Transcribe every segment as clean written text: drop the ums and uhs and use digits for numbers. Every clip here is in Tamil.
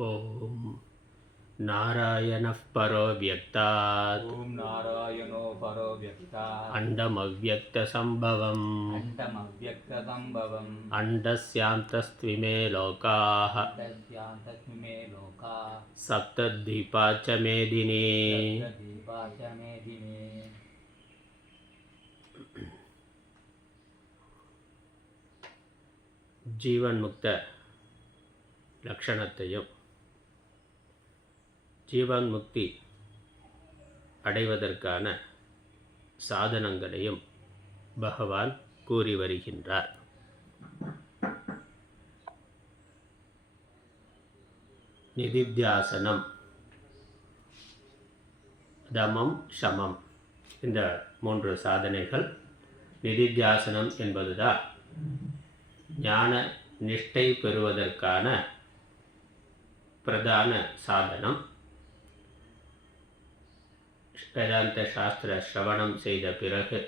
ஓம் நாராயணः பரோ வியக்தாத் ஓம் நாராயணோ பரோ வியக்தாத் அண்டமவ்யக்தசம்பவம் அண்டமவ்யக்தசம்பவம் அண்டஸ்யாந்தஸ்த்விமே லோகாः தஸ்யாந்தஸ்மிமே லோகா சப்தத்வீபா ச மேதினி. சப்ததீபா ச மேதினி. ஜீவன் முக்த லட்சணத்தையும் ஜீவன் முக்தி அடைவதற்கான சாதனங்களையும் பகவான் கூறி வருகின்றார். நிதித்தியாசனம், தமம், சமம், இந்த 3 சாதனைகள். நிதித்தியாசனம் என்பதுதான் ஞான நிஷ்டை பெறுவதற்கான பிரதான சாதனம். வேதாந்த சாஸ்திர சிரவணம் செய்த பிறகு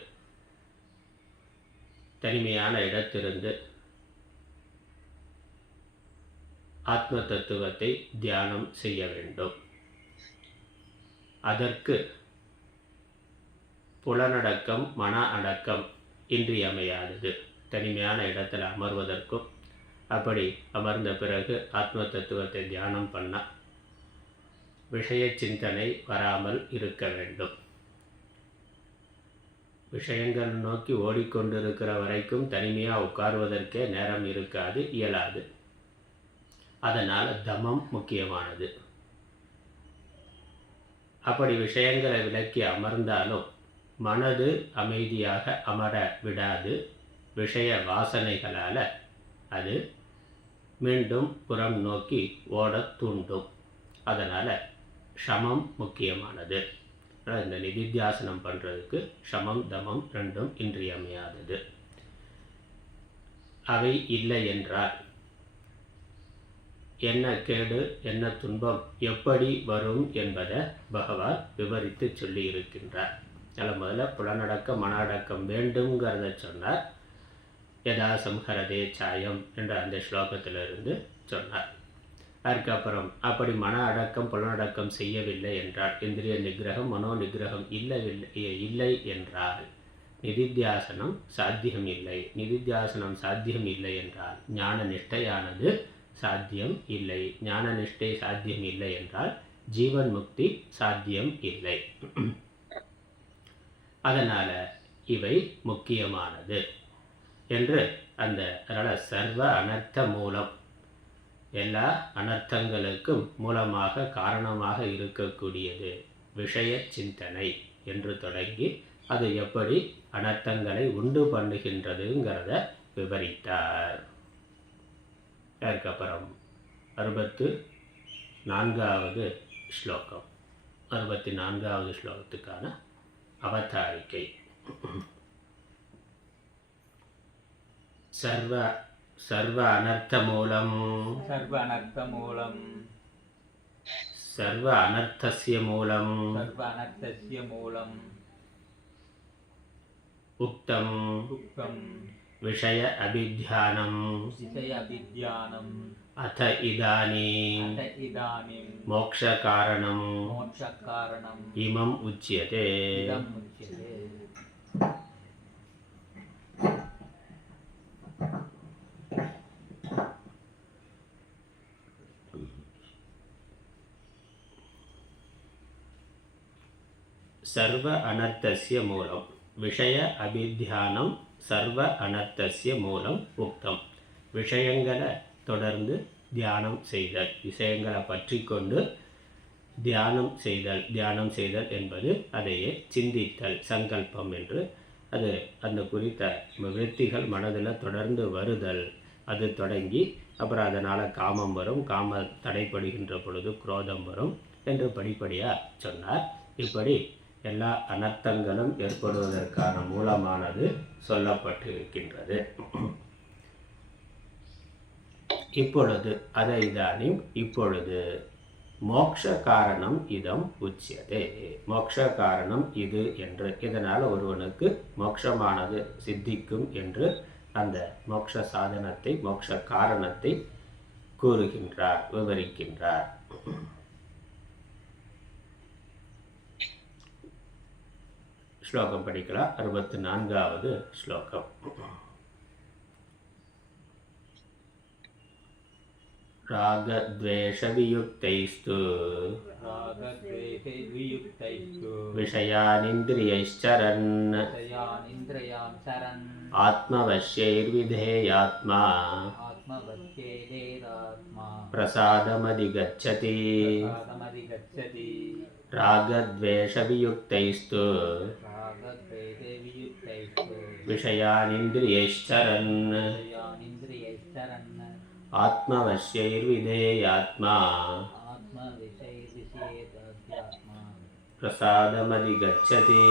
தனிமையான இடத்திலிருந்து ஆத்ம தத்துவத்தை தியானம் செய்ய வேண்டும். அதற்கு புலனடக்கம், மன அடக்கம் இன்றியமையாதது. தனிமையான இடத்தில் அமர்வதற்கும், அப்படி அமர்ந்த பிறகு ஆத்ம தத்துவத்தை தியானம் பண்ண விஷய சிந்தனை வராமல் இருக்க வேண்டும். விஷயங்கள் நோக்கி ஓடிக்கொண்டிருக்கிற வரைக்கும் தனிமையாக உட்கார்வதற்கே நேரம் இருக்காது, இயலாது. அதனால் தமம் முக்கியமானது. அப்படி விஷயங்களை விலக்கி அமர்ந்தாலும் மனது அமைதியாக அமர விடாது. விஷய வாசனைகளால் அது மீண்டும் புறம் நோக்கி ஓடத் தூண்டும். அதனால் சமம் முக்கியமானது. இந்த நிதித்தியாசனம் பண்ணுறதுக்கு சமம், தமம் ரெண்டும் இன்றியமையாதது. அவை இல்லை என்றால் என்ன கேடு, என்ன துன்பம் எப்படி வரும் என்பதை பகவான் விவரித்து சொல்லி இருக்கின்றார். அதில் முதல்ல புலனடக்கம், மன அடக்கம் வேண்டும்ங்கிறத சொன்னார். யதா சம்ஹரதே சாயம் என்ற அந்த ஸ்லோகத்திலிருந்து சொன்னார். அதுக்கப்புறம் அப்படி மன அடக்கம், புலனடக்கம் செய்யவில்லை என்றால், இந்திரிய நிகிரகம், மனோ நிகிரகம் இல்லை என்றால் நிதித்தியாசனம் சாத்தியம் இல்லை. நிதித்தியாசனம் சாத்தியம் இல்லை என்றால் ஞான நிஷ்டையானது சாத்தியம் இல்லை. ஞான நிஷ்டை சாத்தியம் இல்லை என்றால் ஜீவன் முக்தி சாத்தியம் இல்லை. அதனால் இவை முக்கியமானது என்று அதனால் சர்வ அனர்த்த மூலம், எல்லா அனர்த்தங்களுக்கும் மூலமாக காரணமாக இருக்கக்கூடியது விஷய சிந்தனை என்று தொடங்கி அது எப்படி அனர்த்தங்களை உண்டு பண்ணுகின்றதுங்கிறத விவரித்தார். அதுக்கப்புறம் 64வது ஸ்லோகம், 64வது ஸ்லோகத்துக்கான அவதாரிக்கை. சர்வ அனர்த்த மூலம், சர்வ அனர்த்த மூலம், சர்வ அனர்த்தஸ்ய மூலம், சர்வ அனர்த்தஸ்ய மூலம் உக்தம் உக்தம் விஷய அபித்யானம் விஷய அபித்யானம் அத இதானீம் அத இதானிம் மோக்ஷ காரணம் மோட்ச காரணம் இமம் உச்யதே. இதம் உச்யதே. சர்வ அனர்த்தஸ்ய மூலம் விஷய அபித்யானம் சர்வ அனர்த்தஸ்ய மூலம் உக்தம். விஷயங்களை தொடர்ந்து தியானம் செய்தல், விஷயங்களை பற்றி கொண்டு தியானம் செய்தல் என்பது அதையே சிந்தித்தல், சங்கல்பம் என்று. அது அந்த குறித்த விருத்திகள் மனதில் தொடர்ந்து வருதல். அது தொடங்கி அப்புறம் அதனால் காமம் வரும், காம தடைப்படுகின்ற பொழுது குரோதம் வரும் என்று படிப்படியாக சொன்னார். இப்படி எல்லா அனர்த்தங்களும் ஏற்படுவதற்கான மூலமானது சொல்லப்பட்டிருக்கின்றது. இப்பொழுது இப்பொழுது மோக்ஷ காரணம் இதம் உச்சியதே. மோக்ஷ காரணம் இது என்று, இதனால் ஒருவனுக்கு மோட்சமானது சித்திக்கும் என்று அந்த மோட்ச சாதனத்தை, மோட்ச காரணத்தை கூறுகின்றார், விவரிக்கின்றார். ஸ்லோகம் படிக்கலாம். 64வது ஸ்லோகம். ராகத்வேஷவியுக்தைஸ்து விஷயானிந்திரியைश्चरन् ஆத்மவश्यैर्विधेयात्मा பிரசாதமதிகच्छति. ராகத்வேஷவியுக்தைஸ்து விஷயானிந்திரியைश्चरन् ஆத்மவश्यैर्विधेयात्मा பிரசாதமதிகच्छति.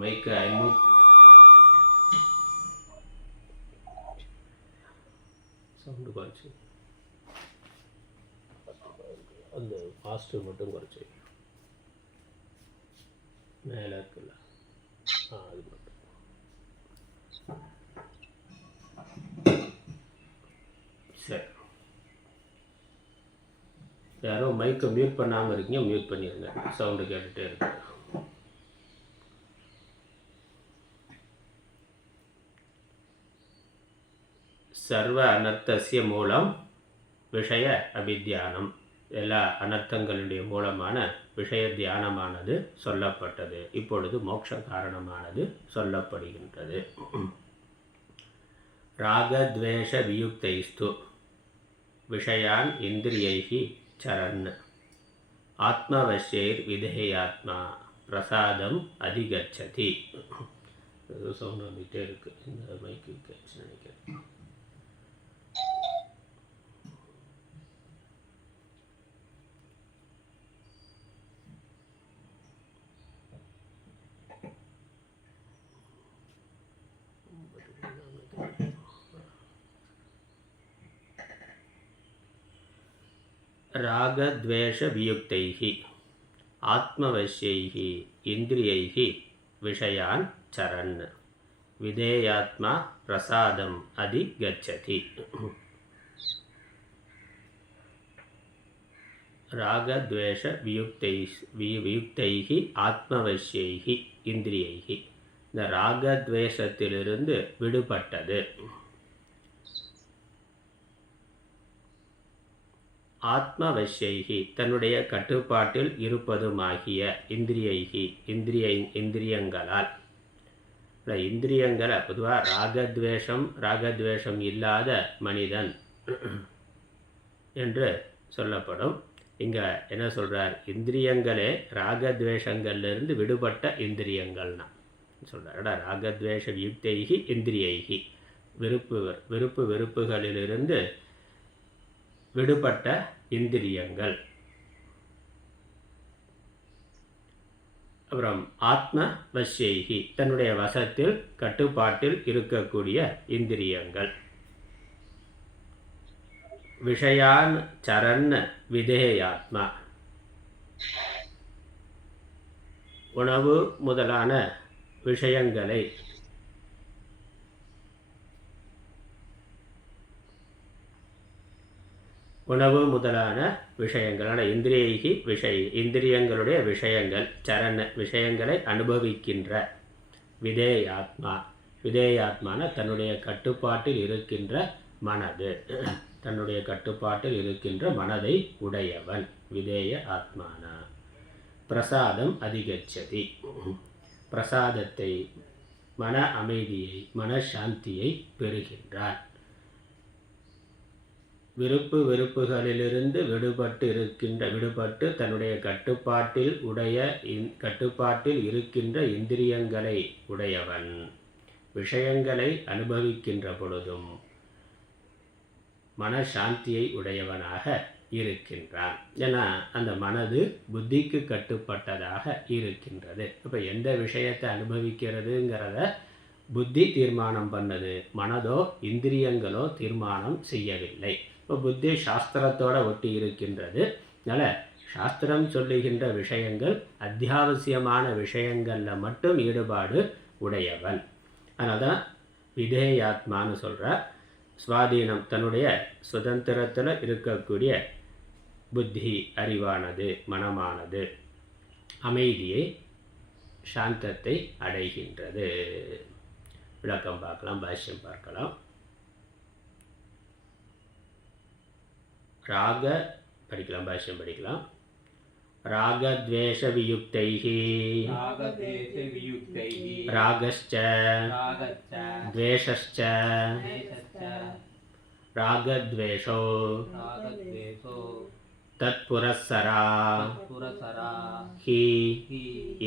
மைக்கு சவுண்டு குறைச்சி, அந்த ஃபாஸ்ட்டு மட்டும் குறைச்சி மேலே இருக்குல்ல, அது மட்டும். சரி, யாரோ மைக்கை மியூட் பண்ணாமல் இருக்கீங்க, மியூட் பண்ணிடுங்க, சவுண்டு கேட்டுகிட்டே இருக்கு. சர்வ அனர்த்தசிய மூலம் விஷய அபித்தியானம். எல்லா அனர்த்தங்களுடைய மூலமான விஷய தியானமானது சொல்லப்பட்டது. இப்பொழுது மோட்ச காரணமானது சொல்லப்படுகின்றது. ராகத்வேஷ வியுக்தைஸ்து விஷயான் இந்திரியைஹி சரன் ஆத்மவश्यैर् விதேயாத்மா பிரசாதம் அதிகச்சதி. சவுண்ட் வந்துகிட்டே இருக்கு, இந்த மைக்கு நினைக்கிறேன். ராகத்வேஷவியுக்தைः ஆத்மவश्यैः இந்திரியைः விஷயான் சரன் விதேயாத்மா பிரசாதம் அதிகச்சதி. ராகத்வேஷவியுக்தைः ஆத்மவश्यைः இந்திரியைः. இந்த ராகத்வேஷத்திலிருந்து விடுபட்டது. ஆத்மவश्यைஹி தன்னுடைய கட்டுப்பாட்டில் இருப்பதுமாகிய இந்திரியைஹி இந்திரியங்களால். இந்திரியங்களை பொதுவாக ராகத்வேஷம் இல்லாத மனிதன் என்று சொல்லப்படும். இங்கே என்ன சொல்கிறார்? இந்திரியங்களே ராகத்வேஷங்கள்லேருந்து விடுபட்ட இந்திரியங்கள்னா சொல்கிறார். ராகத்வேஷ யுக்தைஹி இந்திரியைஹி வெறுப்புகளிலிருந்து விடுபட்ட இந்திரியங்கள். அப்புறம் ஆத்மவश्यைஹி தன்னுடைய வசத்தில் கட்டுப்பாட்டில் இருக்கக்கூடிய இந்திரியங்கள். விஷயான் சரன் விதேயாத்மா உணவு முதலான விஷயங்களை இந்திரியங்களுடைய விஷயங்கள் சரண விஷயங்களை அனுபவிக்கின்ற விதேயாத்மான தன்னுடைய கட்டுப்பாட்டில் இருக்கின்ற மனது, தன்னுடைய கட்டுப்பாட்டில் இருக்கின்ற மனதை உடையவன் விதேய ஆத்மான. பிரசாதம் அதிகச்சதி பிரசாதத்தை, மன அமைதியை, மனசாந்தியை பெறுகின்றான். வெறுப்புகளிலிருந்து விடுபட்டு தன்னுடைய கட்டுப்பாட்டில் இருக்கின்ற இந்திரியங்களை உடையவன் விஷயங்களை அனுபவிக்கின்ற பொழுதும் மனசாந்தியை உடையவனாக இருக்கின்றான். ஏன்னா அந்த மனது புத்திக்கு கட்டுப்பட்டதாக இருக்கின்றது. இப்போ எந்த விஷயத்தை அனுபவிக்கிறதுங்கிறத புத்தி தீர்மானம் பண்ணது, மனதோ இந்திரியங்களோ தீர்மானம் செய்யவில்லை. இப்போ புத்தி சாஸ்திரத்தோட ஒட்டி இருக்கின்றது. அதனால் சாஸ்திரம் சொல்லுகின்ற விஷயங்கள் அத்தியாவசியமான விஷயங்களில் மட்டும் ஈடுபாடு உடையவன். அதனால தான் விதேயாத்மான்னு சொல்கிறார். சுவாதீனம், தன்னுடைய சுதந்திரத்தில் இருக்கக்கூடிய புத்தி, அறிவானது, மனமானது அமைதியை, சாந்தத்தை அடைகின்றது. விளக்கம் பார்க்கலாம், பாஷ்யம் பார்க்கலாம். ராக படிக்கலாம், பாஷ்யம் படிக்கலாம். ராகத்வேஷ வியுக்தைஹி ராகஸ்ச த்வேஷஸ்ச ராகத்வேஷோ தத்புரஸ்ஸரா ஹி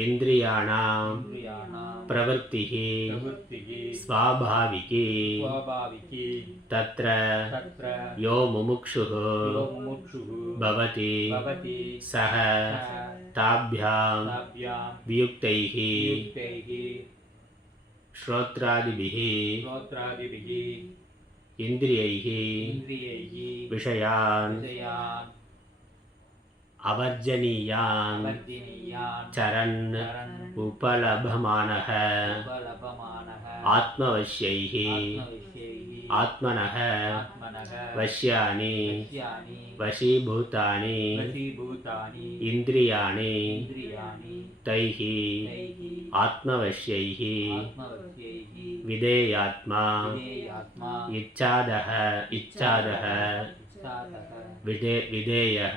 இந்திரியாணாம் பிரவೃத்திஹி ஸ்வாபாவிகி தத்ர யோ முமுக்ஷுः பவதி சஹ தாப்யாம் வியுக்தைஹி ஸ்ரோத்ராதிபிஹி இந்திரியைஹி விஷயான் அவர்ஜனீயான் சரன் உபலபமானஹ ஆத்மவஷ்யைஹி ஆத்மனஹ வஷ்யானி வசீபூதானி இந்திரியாணி தைஹி ஆத்மவஷ்யைஹி விதேயாத்மா இச்சாதஹ விதேயः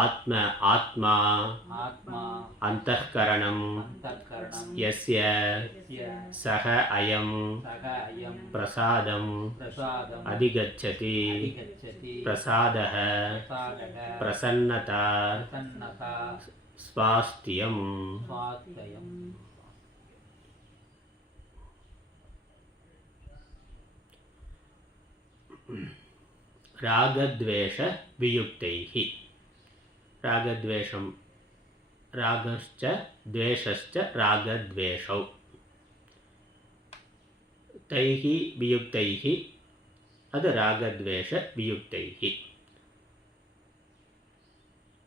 ஆத்மா அந்தఃகரணம் யஸ்ய சஹ அயம் பிரசாதம் அதிகச்சதி பிரசாதः பிரசன்னதா ஸ்வாஸ்தியம். ராகத்வேஷ வியுக்தைஹி, ராகத்வேஷம் ராகஸ்ச த்வேஷஸ்ச ராகத்வேஷௌ தைஹி வியுக்தைஹி, அது ராகத்வேஷ வியுக்தைஹி.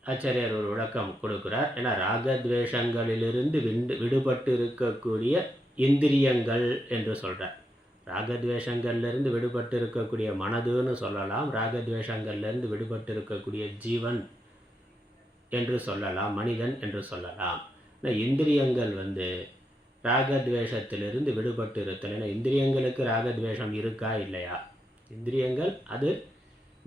ஆச்சாரியர் ஒரு விளக்கம் கொடுக்கிறார். ஏன்னா ராகத்வேஷங்களிலிருந்து விடுபட்டு இருக்கக்கூடிய இந்திரியங்கள் என்று சொல்கிறார். ராகத்வேஷங்கள்லேருந்து விடுபட்டு இருக்கக்கூடிய மனதுன்னு சொல்லலாம், ராகத்வேஷங்கள்லேருந்து விடுபட்டு இருக்கக்கூடிய ஜீவன் என்று சொல்லலாம், மனிதன் என்று சொல்லலாம். இந்திரியங்கள் ராகத்வேஷத்திலிருந்து விடுபட்டு இருத்தல். ஏன்னா இந்திரியங்களுக்கு ராகத்வேஷம் இருக்கா இல்லையா? இந்திரியங்கள் அது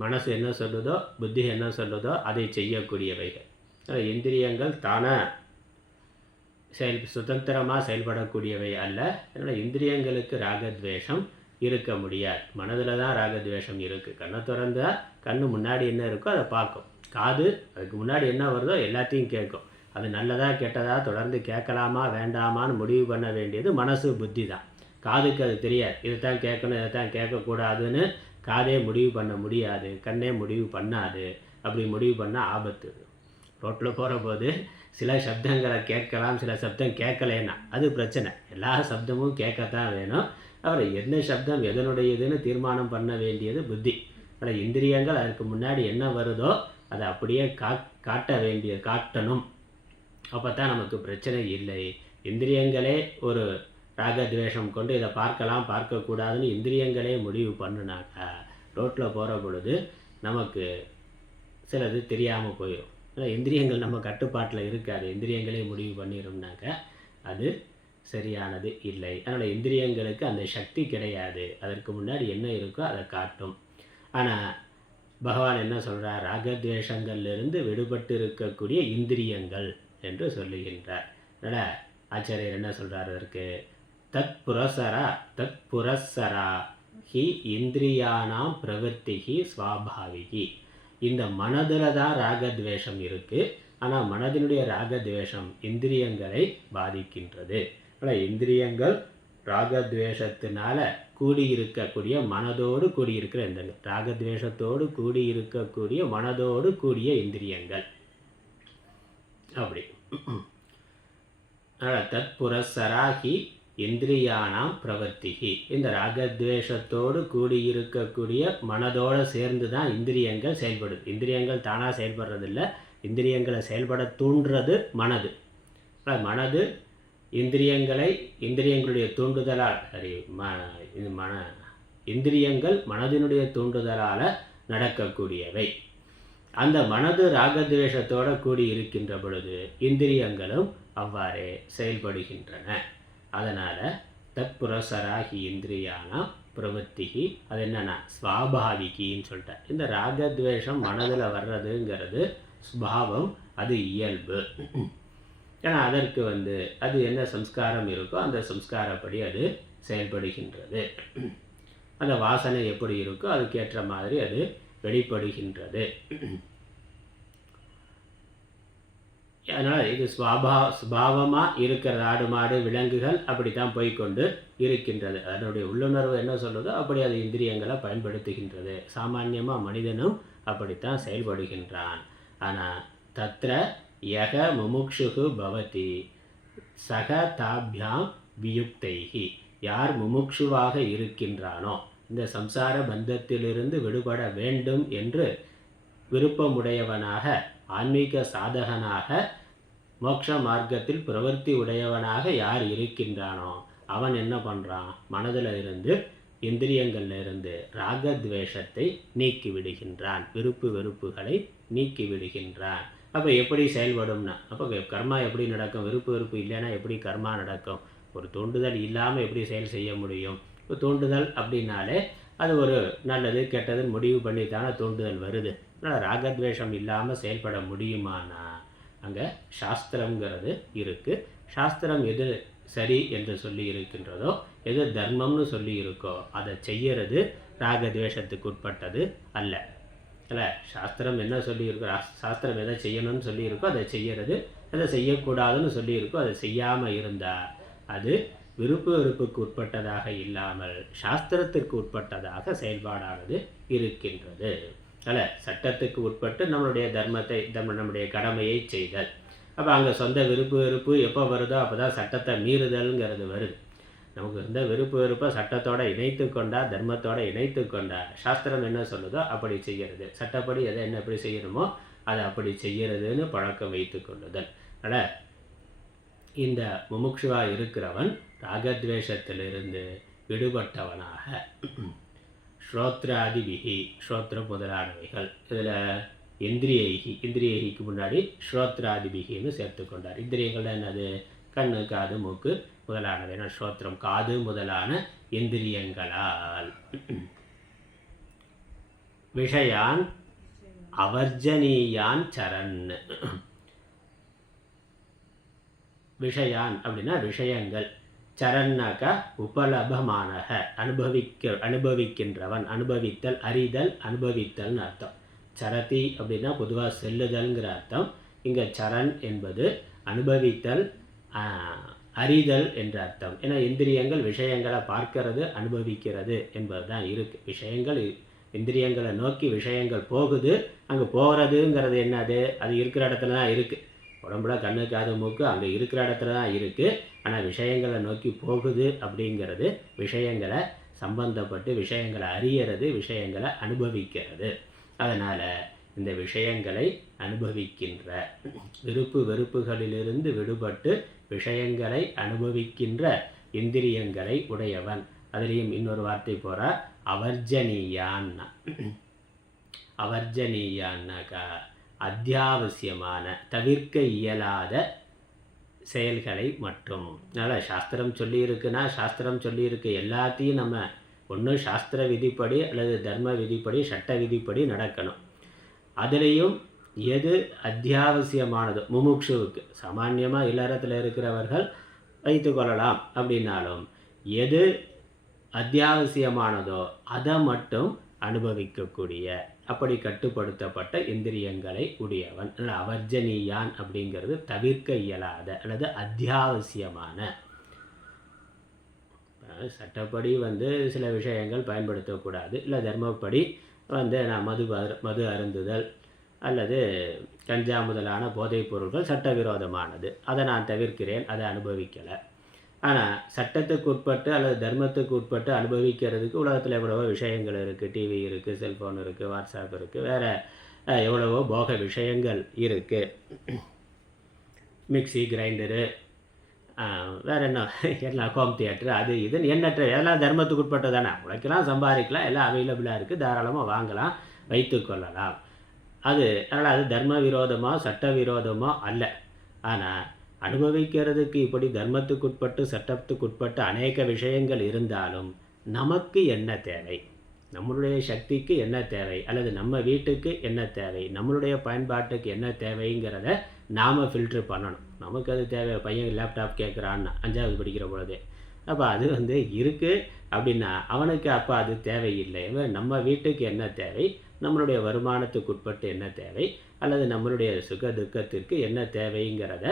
மனசு என்ன சொல்லுதோ, புத்தி என்ன சொல்லுதோ அதை செய்யக்கூடியவைகள். இந்திரியங்கள் தானாக சுதந்திரமாக செயல்படக்கூடியவை அல்ல. அதனால் இந்திரியங்களுக்கு ராகத்வேஷம் இருக்க முடியாது. மனதில் தான் ராகத்வேஷம் இருக்குது. கண்ணை திறந்தா கண்ணு முன்னாடி என்ன இருக்கோ அதை பார்க்கும். காது அதுக்கு முன்னாடி என்ன வருதோ எல்லாத்தையும் கேட்கும். அது நல்லதா கெட்டதா தொடர்ந்து கேட்கலாமா வேண்டாமான்னு முடிவு பண்ண வேண்டியது மனசு, புத்தி தான். காதுக்கு அது தெரியாது, இதைத்தான் கேட்கணும் இதைத்தான் கேட்கக்கூடாதுன்னு காதே முடிவு பண்ண முடியாது, கண்ணே முடிவு பண்ணாது. அப்படி முடிவு பண்ணால் ஆபத்து. ரோட்டில் போகிற போது சில சப்தங்களை கேட்கலாம், சில சப்தம் கேட்கலைன்னா அது பிரச்சனை. எல்லா சப்தமும் கேட்கத்தான் வேணும். அப்புறம் என்ன சப்தம் எதனுடையதுன்னு தீர்மானம் பண்ண வேண்டியது புத்தி. ஆனால் இந்திரியங்கள் அதற்கு முன்னாடி என்ன வருதோ அதை அப்படியே காட்டணும். அப்போ தான் நமக்கு பிரச்சனை இல்லை. இந்திரியங்களே ஒரு ராகத்வேஷம் கொண்டு இதை பார்க்கலாம் பார்க்கக்கூடாதுன்னு இந்திரியங்களே முடிவு பண்ணுனாக்கா ரோட்டில் போகிற பொழுது நமக்கு சிலது தெரியாமல் போயிடும். ஆனால் இந்திரியங்கள் நம்ம கட்டுப்பாட்டில் இருக்காது. இந்திரியங்களே முடிவு பண்ணிடும்னாக்கா அது சரியானது இல்லை. அதனால் இந்திரியங்களுக்கு அந்த சக்தி கிடையாது. அதற்கு முன்னாடி என்ன இருக்கோ அதை காட்டும். ஆனால் பகவான் என்ன சொல்கிறார்? ராகத்வேஷங்கள்லிருந்து விடுபட்டு இருக்கக்கூடிய இந்திரியங்கள் என்று சொல்லுகின்றார். அதனால் ஆச்சாரியர் என்ன சொல்கிறார் அதற்கு? தத் புரஸ்ஸரா ஹி இந்திரியானாம் பிரவೃத்திஹி ஸ்வாபாவிகி. இந்த மனதில் தான் ராகத்வேஷம் இருக்குது. ஆனால் மனதினுடைய ராகத்வேஷம் இந்திரியங்களை பாதிக்கின்றது. ஆனால் இந்திரியங்கள் ராகத்வேஷத்தினால கூடியிருக்கக்கூடிய மனதோடு கூடியிருக்கிற இந்திரியங்கள், ராகத்வேஷத்தோடு கூடியிருக்கக்கூடிய மனதோடு கூடிய இந்திரியங்கள் அப்படி. தத்புரஸ்ஸராகி இந்திரியானாம் பிரவர்த்திகி, இந்த ராகத்வேஷத்தோடு கூடியிருக்கக்கூடிய மனதோடு சேர்ந்து தான் இந்திரியங்கள் செயல்படுது. இந்திரியங்கள் தானாக செயல்படுறதில்லை, இந்திரியங்களை செயல்பட தூண்டுறது மனது. மனது இந்திரியங்களுடைய தூண்டுதலால் இந்திரியங்கள் மனதினுடைய தூண்டுதலால் நடக்கக்கூடியவை. அந்த மனது ராகத்வேஷத்தோடு கூடி இருக்கின்ற பொழுது இந்திரியங்களும் அவ்வாறே செயல்படுகின்றன. அதனால் தத்புரஸ்ஸராகி இந்திரியானாம் பிரவர்த்திகி, அது என்னென்னா ஸ்வாபாவிகின்னு சொல்லிட்டேன். இந்த ராகத்வேஷம் மனதில் வர்றதுங்கிறது ஸ்பாவம், அது இயல்பு. ஏன்னா அதற்கு அது என்ன சம்ஸ்காரம் இருக்கோ அந்த சம்ஸ்காரப்படி அது செயல்படுகின்றது. அந்த வாசனை எப்படி இருக்கோ அதுக்கேற்ற மாதிரி அது வெளிப்படுகின்றது. அதனால் இது ஸ்பாவமாக இருக்கிறது. ஆடு மாடு விலங்குகள் அப்படி தான் போய்கொண்டு இருக்கின்றது. அதனுடைய உள்ளுணர்வு என்ன சொல்லுதோ அப்படி அது இந்திரியங்களை பயன்படுத்துகின்றது. சாமான்யமாக மனிதனும் அப்படித்தான் செயல்படுகின்றான். ஆனால் தத்ர யக முமுக்ஷுகு பவதி சக தாபியாம் வியுக்தைஹி, யார் முமுக்ஷுவாக இருக்கின்றானோ, இந்த சம்சார பந்தத்திலிருந்து விடுபட வேண்டும் என்று விருப்பமுடையவனாக, ஆன்மீக சாதகனாக, மோட்ச மார்க்கத்தில் பிரவர்த்தி உடையவனாக யார் இருக்கின்றானோ அவன் என்ன பண்ணுறான், மனதில் இருந்து இந்திரியங்களில் இருந்து ராகத்வேஷத்தை நீக்கி விடுகின்றான், விருப்பு வெறுப்புகளை நீக்கி விடுகின்றான். அப்போ எப்படி செயல்படும்னா, அப்போ கர்மா எப்படி நடக்கும்? விருப்பு வெறுப்பு இல்லைன்னா எப்படி கர்மா நடக்கும்? ஒரு தூண்டுதல் இல்லாமல் எப்படி செயல் செய்ய முடியும்? இப்போ தூண்டுதல் அப்படின்னாலே அது ஒரு நல்லது கெட்டதுன்னு முடிவு பண்ணித்தானே தூண்டுதல் வருது. அதனால் ராகத்வேஷம் இல்லாமல் செயல்பட முடியுமானா அங்கே சாஸ்திரங்கிறது இருக்குது. சாஸ்திரம் எது சரி என்று சொல்லி இருக்கின்றதோ, எது தர்மம்னு சொல்லி இருக்கோ அதை செய்யறது ராகத்வேஷத்துக்கு உட்பட்டது அல்ல. இல்லை, சாஸ்திரம் என்ன சொல்லியிருக்கோ, சாஸ்திரம் எதை செய்யணும்னு சொல்லியிருக்கோ அதை செய்யறது, எதை செய்யக்கூடாதுன்னு சொல்லியிருக்கோ அதை செய்யாமல் இருந்தால் அது விருப்பு வெறுப்புக்கு உட்பட்டதாக இல்லாமல் சாஸ்திரத்திற்கு உட்பட்டதாக செயல்பாடானது இருக்கின்றது. அல்ல, சட்டத்துக்கு உட்பட்டு நம்மளுடைய தர்மத்தை நம்முடைய கடமையை செய்தல். அப்போ அங்கே சொந்த விருப்பு வெறுப்பு எப்போ வருதோ அப்போ தான் சட்டத்தை மீறுதல்ங்கிறது வருது. நமக்கு இந்த விருப்பு வெறுப்பை சட்டத்தோடு இணைத்து கொண்டா, தர்மத்தோடு இணைத்து கொண்டா சாஸ்திரம் என்ன சொல்லுதோ அப்படி செய்கிறது. சட்டப்படி எதை என்ன எப்படி செய்யணுமோ அதை அப்படி செய்கிறதுன்னு பழக்கம் வைத்து கொள்ளுதல். அதனால் இந்த முமுக்ஷுவாக இருக்கிறவன் ராகத்வேஷத்திலிருந்து விடுபட்டவனாக ஸ்ரோத்ராதிபிகி, ஸ்ரோத்ரம் முதலானவைகள், இதில் இந்திரியைக்கு முன்னாடி ஸ்ரோத்ராதிபிகின்னு சேர்த்து கொண்டார். இந்திரியங்கள் என்னது? கண்ணு, காது, மூக்கு முதலானவை. ஏன்னா ஸ்ரோத்ரம் காது முதலான இந்திரியங்களால் விஷயான் அவர்ஜனீயான் சரண். விஷயான் அப்படின்னா விஷயங்கள், சரண்ணாக்கா உபலபமானக, அனுபவிக்கின்றவன், அனுபவித்தல், அறிதல், அனுபவித்தல்னு அர்த்தம். சரதி அப்படின்னா பொதுவாக செல்லுதல்ங்கிற அர்த்தம். இங்கே சரண் என்பது அனுபவித்தல், அறிதல் என்ற அர்த்தம். ஏன்னா இந்திரியங்கள் விஷயங்களை பார்க்கறது, அனுபவிக்கிறது என்பது தான் இருக்குது. விஷயங்கள் இந்திரியங்களை நோக்கி விஷயங்கள் போகுது. அங்கே போகிறதுங்கிறது என்னது? அது இருக்கிற இடத்துல தான் இருக்குது. உடம்புல கண்ணு, காது, மூக்கு அங்கே இருக்கிற இடத்துல தான் இருக்குது. ஆனால் விஷயங்களை நோக்கி போகுது அப்படிங்கிறது விஷயங்களை சம்பந்தப்பட்டு விஷயங்களை அறியறது, விஷயங்களை அனுபவிக்கிறது. அதனால் இந்த விஷயங்களை அனுபவிக்கின்ற, விருப்பு வெறுப்புகளிலிருந்து விடுபட்டு விஷயங்களை அனுபவிக்கின்ற இந்திரியங்களை உடையவன். அதுலேயும் இன்னொரு வார்த்தை போகிறார், அவர்ஜனீயான்னா. அவர்ஜனீயான்னாக்கா அத்தியாவசியமான, தவிர்க்க இயலாத செயல்களை மட்டும். அதனால் சாஸ்திரம் சொல்லியிருக்குன்னா, சாஸ்திரம் சொல்லியிருக்கு எல்லாத்தையும் நம்ம ஒன்று சாஸ்திர விதிப்படி அல்லது தர்ம விதிப்படி, சட்ட விதிப்படி நடக்கணும். அதுலேயும் எது அத்தியாவசியமானதோ முமுட்சுவுக்கு, சாமான்யமாக இல்லறத்தில் இருக்கிறவர்கள் வைத்து கொள்ளலாம் அப்படின்னாலும், எது அத்தியாவசியமானதோ அதை மட்டும் அனுபவிக்கக்கூடிய, அப்படி கட்டுப்படுத்தப்பட்ட இந்திரியங்களை உடையவன். அவர்ஜனீயான் அப்படிங்கிறது தவிர்க்க இயலாத அல்லது அத்தியாவசியமான. சட்டப்படி சில விஷயங்கள் பயன்படுத்தக்கூடாது, இல்லை தர்மப்படி நான் மது அருந்துதல் அல்லது கஞ்சா முதலான போதைப் பொருட்கள் சட்டவிரோதமானது, அதை நான் தவிர்க்கிறேன், அதை அனுபவிக்கலை. ஆனால் சட்டத்துக்கு உட்பட்டு அல்லது தர்மத்துக்கு உட்பட்டு அனுபவிக்கிறதுக்கு உலகத்தில் எவ்வளவோ விஷயங்கள் இருக்குது. டிவி இருக்குது, செல்ஃபோன் இருக்குது, வாட்ஸ்அப் இருக்குது, வேறு எவ்வளவோ போக விஷயங்கள் இருக்குது. மிக்சி, கிரைண்டரு, வேறு என்ன எல்லாம் ஹோம் தியேட்டரு, அது இதுன்னு எண்ணற்ற எல்லாம் தர்மத்துக்கு உட்பட்டு தானே. உழைக்கலாம், சம்பாதிக்கலாம், எல்லாம் அவைலபிளாக இருக்குது, தாராளமாக வாங்கலாம், வைத்து கொள்ளலாம். அதனால் அது தர்ம விரோதமோ சட்ட விரோதமோ அல்ல. ஆனால் அனுபவிக்கிறதுக்கு இப்படி தர்மத்துக்குட்பட்டு சட்டத்துக்குட்பட்டு அநேக விஷயங்கள் இருந்தாலும் நமக்கு என்ன தேவை, நம்மளுடைய சக்திக்கு என்ன தேவை, அல்லது நம்ம வீட்டுக்கு என்ன தேவை, நம்மளுடைய பயன்பாட்டுக்கு என்ன தேவைங்கிறத நாம் ஃபில்ட்ரு பண்ணணும். நமக்கு அது தேவை. பையன் லேப்டாப் கேட்குறான்னா 5வது படிக்கிற பொழுதே, அப்போ அது இருக்குது அப்படின்னா அவனுக்கு அப்போ அது தேவையில்லை. நம்ம வீட்டுக்கு என்ன தேவை, நம்மளுடைய வருமானத்துக்கு உட்பட்டு என்ன தேவை, அல்லது நம்மளுடைய சுக துக்கத்திற்கு என்ன தேவைங்கிறத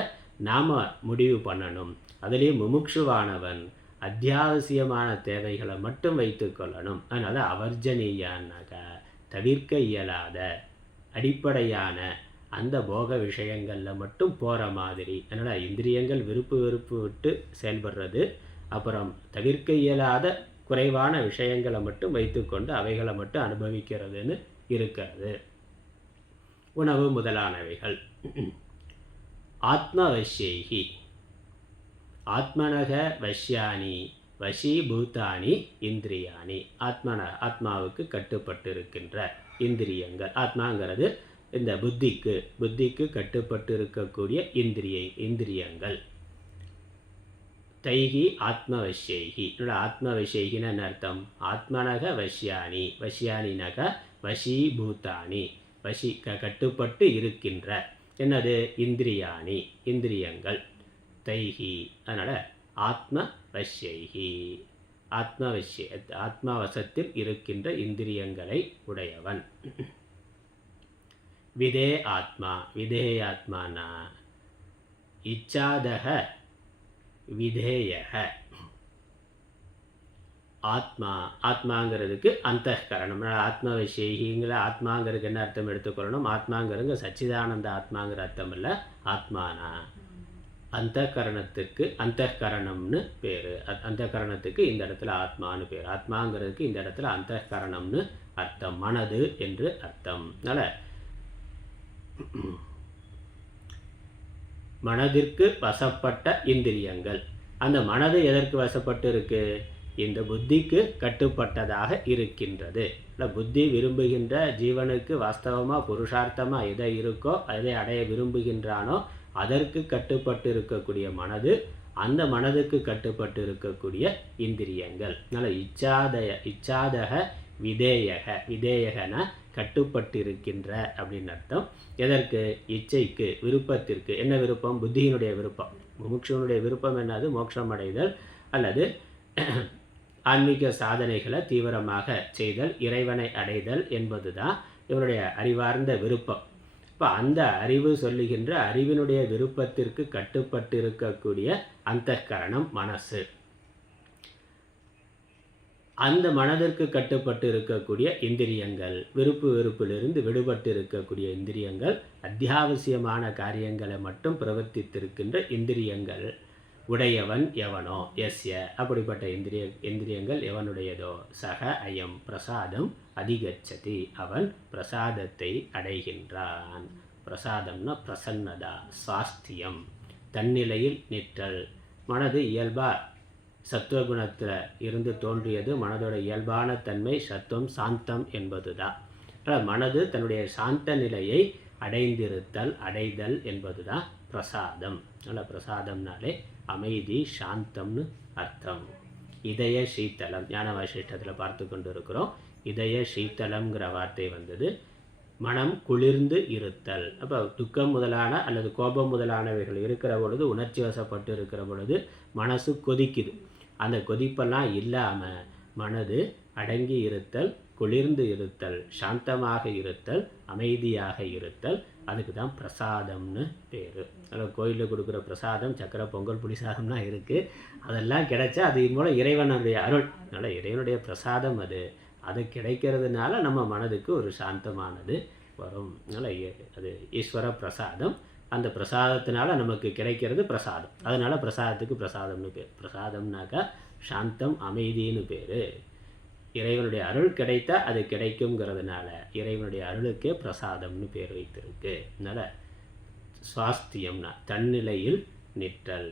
நாம் முடிவு பண்ணணும். அதுலேயும் முமுட்சுவானவன் அத்தியாவசியமான தேவைகளை மட்டும் வைத்து கொள்ளணும். அதனால் அவர்ஜனீயானாக தவிர்க்க இயலாத அடிப்படையான அந்த போக விஷயங்களில் மட்டும் போகிற மாதிரி. அதனால் இந்திரியங்கள் விருப்பு விட்டு செயல்படுறது, அப்புறம் தவிர்க்க இயலாத குறைவான விஷயங்களை மட்டும் வைத்துக்கொண்டு அவைகளை மட்டும் அனுபவிக்கிறதுன்னு இருக்கிறது. உணவு முதலானவைகள். ஆத்மவசியைகி ஆத்மனக வஷ்யானி வசீபூதானி இந்திரியாணி. ஆத்மாவுக்கு கட்டுப்பட்டு இருக்கின்ற இந்திரியங்கள். ஆத்மாங்கிறது இந்த புத்திக்கு கட்டுப்பட்டு இருக்கக்கூடிய இந்திரியங்கள். தைகி ஆத்மவசியைகி. ஆத்மவசியைகின்னு என்ன அர்த்தம்? ஆத்மனக வஷ்யானி, வஷ்யானினக வசீபூதானி, கட்டுப்பட்டு இருக்கின்ற என்னது? இந்திரியாணி, இந்திரியங்கள். தைஹி, அதனால் ஆத்மவசியைகி, ஆத்மவசத்தில் இருக்கின்ற இந்திரியங்களை உடையவன். விதே ஆத்மா. விதேயாத்மானா இச்சாதக விதேயக. ஆத்மாங்கிறதுக்கு அந்தகரணம். ஆத்மவசியைங்கிற ஆத்மாங்கிறதுக்கு என்ன அர்த்தம் எடுத்துக்கொள்ளணும்? ஆத்மாங்கிறதுங்க சச்சிதானந்த ஆத்மாங்கிற அர்த்தம் இல்லை. ஆத்மானா அந்தகரணத்துக்கு அந்தகரணம்னு பேர். அந்தகரணத்துக்கு இந்த இடத்துல ஆத்மானு பேர். ஆத்மாங்கிறதுக்கு இந்த இடத்துல அந்தகரணம்னு அர்த்தம், மனது என்று அர்த்தம். அதனால் மனதிற்கு வசப்பட்ட இந்திரியங்கள். அந்த மனது எதற்கு வசப்பட்டு இருக்கு? இந்த புத்திக்கு கட்டுப்பட்டதாக இருக்கின்றது. புத்தி விரும்புகின்ற ஜீவனுக்கு வாஸ்தவமாக புருஷார்த்தமாக எதை இருக்கோ அதை அடைய விரும்புகின்றானோ அதற்கு கட்டுப்பட்டு இருக்கக்கூடிய மனது, அந்த மனதுக்கு கட்டுப்பட்டு இருக்கக்கூடிய இந்திரியங்கள். அதனால் இச்சாதக விதேயக. விதேயகனா கட்டுப்பட்டு இருக்கின்ற அப்படின்னு அர்த்தம். எதற்கு? இச்சைக்கு, விருப்பத்திற்கு. என்ன விருப்பம்? புத்தியினுடைய விருப்பம். முமுட்சுவனுடைய விருப்பம் என்னது? மோட்சம் அடைதல் அல்லது ஆன்மீக சாதனைகளை தீவிரமாக செய்தல், இறைவனை அடைதல் என்பது தான் இவனுடைய அறிவார்ந்த விருப்பம். இப்போ அந்த அறிவு சொல்லுகின்ற அறிவினுடைய விருப்பத்திற்கு கட்டுப்பட்டு இருக்கக்கூடிய அந்தகரணம் மனசு. அந்த மனதிற்கு கட்டுப்பட்டு இருக்கக்கூடிய இந்திரியங்கள், வெறுப்பிலிருந்து விடுபட்டு இருக்கக்கூடிய இந்திரியங்கள், அத்தியாவசியமான காரியங்களை மட்டும் பிரவர்த்தித்திருக்கின்ற இந்திரியங்கள் உடையவன் எவனோ, எஸ்ய, அப்படிப்பட்ட இந்திரியங்கள் எவனுடையதோ, சக அயம் பிரசாதம் அதிகச்சதி, அவன் பிரசாதத்தை அடைகின்றான். பிரசாதம்னா பிரசன்னதா, சாஸ்தியம், தன்னிலையில் நிற்றல். மனது இயல்பா சத்துவகுணத்தில் இருந்து தோன்றியது. மனதோட இயல்பான தன்மை சத்துவம், சாந்தம் என்பது தான். மனது தன்னுடைய சாந்த நிலையை அடைதல் என்பது தான் பிரசாதம். அதனால் பிரசாதம்னாலே அமைதி, சாந்தம்னு அர்த்தம். இதய சீத்தலம், ஞான வாசிஷ்டத்தில் பார்த்து கொண்டு இருக்கிறோம். இதய சீத்தலம்ங்கிற வார்த்தை வந்தது மனம் குளிர்ந்து இருத்தல். அப்போ துக்கம் முதலான அல்லது கோபம் முதலானவைகள் இருக்கிற பொழுது, உணர்ச்சி வசப்பட்டு இருக்கிற பொழுது மனசு கொதிக்குது. அந்த கொதிப்பெல்லாம் இல்லாமல் மனது அடங்கி இருத்தல், குளிர்ந்து இருத்தல், சாந்தமாக இருத்தல், அமைதியாக இருத்தல், அதுக்கு தான் பிரசாதம்னு பேர். அதில் கோயிலில் கொடுக்குற பிரசாதம் சக்கரை பொங்கல் புளி சாதம்லாம் இருக்குது. அதெல்லாம் கிடைச்சா அது மூலம் இறைவனுடைய அருள். அதனால் இறைவனுடைய பிரசாதம் அது கிடைக்கிறதுனால நம்ம மனதுக்கு ஒரு சாந்தமானது வரும். அதனால் அது ஈஸ்வர பிரசாதம். அந்த பிரசாதத்தினால நமக்கு கிடைக்கிறது பிரசாதம். அதனால் பிரசாதத்துக்கு பிரசாதம்னு பேர். பிரசாதம்னாக்கா சாந்தம், அமைதின்னு பேர். இறைவனுடைய அருள் கிடைத்தா அது கிடைக்குங்கிறதுனால இறைவனுடைய அருளுக்கே பிரசாதம்னு பேர் வைத்திருக்கு. அதனால் சுவாஸ்தியம்னா தன்னிலையில் நிற்றல்.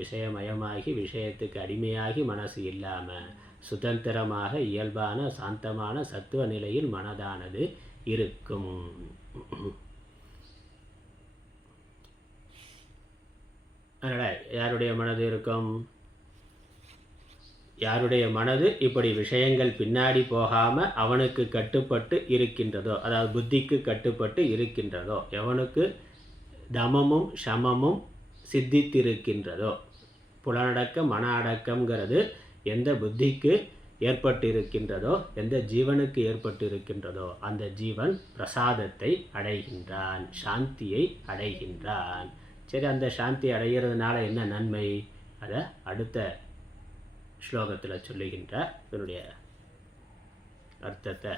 விஷயமயமாகி விஷயத்துக்கு அடிமையாகி மனசு இல்லாமல் சுதந்திரமாக இயல்பான சாந்தமான சத்துவ நிலையில் மனதானது இருக்கும். அதனால் யாருடைய மனது இருக்கும்? யாருடைய மனது இப்படி விஷயங்கள் பின்னாடி போகாமல் அவனுக்கு கட்டுப்பட்டு இருக்கின்றதோ, அதாவது புத்திக்கு கட்டுப்பட்டு இருக்கின்றதோ, எவனுக்கு தமமும் சமமும் சித்தித்திருக்கின்றதோ, புலனடக்க மன அடக்கம்ங்கிறது எந்த புத்திக்கு ஏற்பட்டு இருக்கின்றதோ, எந்த ஜீவனுக்கு ஏற்பட்டு இருக்கின்றதோ, அந்த ஜீவன் பிரசாதத்தை அடைகின்றான், சாந்தியை அடைகின்றான். சரி, அந்த சாந்தி அடைகிறதுனால என்ன நன்மை? அதை அடுத்த ஸ்லோகத்தில் சொல்லுகின்றார். இதனுடைய அர்த்தத்தை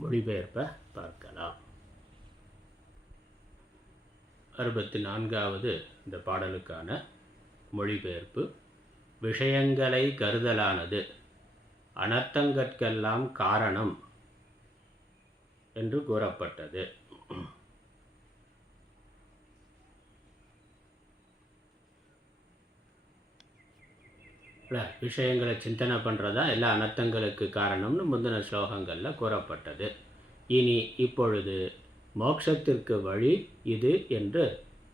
மொழிபெயர்ப்பை பார்க்கலாம். 64வது இந்த பாடலுக்கான மொழிபெயர்ப்பு. விஷயங்களை கருதலானது அனர்த்தங்கட்கெல்லாம் காரணம் என்று கூறப்பட்டது. விஷயங்களை சிந்தனை பண்ணுறதா எல்லா அனர்த்தங்களுக்கு காரணம்னு முந்தின ஸ்லோகங்களில் கூறப்பட்டது. இப்பொழுது மோட்சத்திற்கு வழி இது என்று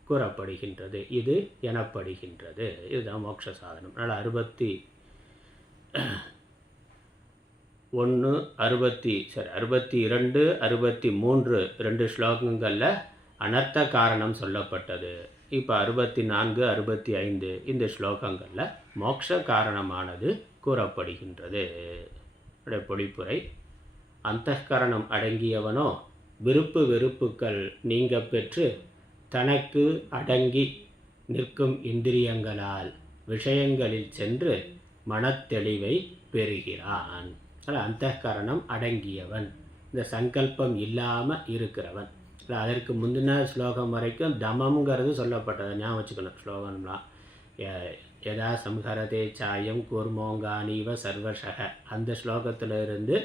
கூறப்படுகின்றது. இது எனப்படுகின்றது. இதுதான் மோட்ச சாதனம். அதனால் 62, 63 2 ஸ்லோகங்களில் அனர்த்த காரணம் சொல்லப்பட்டது. இப்போ 64, 65 இந்த ஸ்லோகங்களில் மோட்ச காரணமானது கூறப்படுகின்றது. பொழிப்புரை. அந்தःகரணம் அடங்கியவனோ விருப்பு வெறுப்புக்கள் நீங்க பெற்று தனக்கு அடங்கி நிற்கும் இந்திரியங்களால் விஷயங்களில் சென்று மனத்தெளிவை பெறுகிறான். அந்தःகரணம் அடங்கியவன், இந்த சங்கல்பம் இல்லாமல் இருக்கிறவன். அதற்கு முந்தின ஸ்லோகம் வரைக்கும் தமம்ங்கிறது சொல்லப்பட்டது. ஞாபகம் வச்சுக்கணும் ஸ்லோகம்லாம். யதா சம்ஹரதே சாயம் கூர்மோங்கானீவ சர்வசக அந்த ஸ்லோகத்தில் இருந்து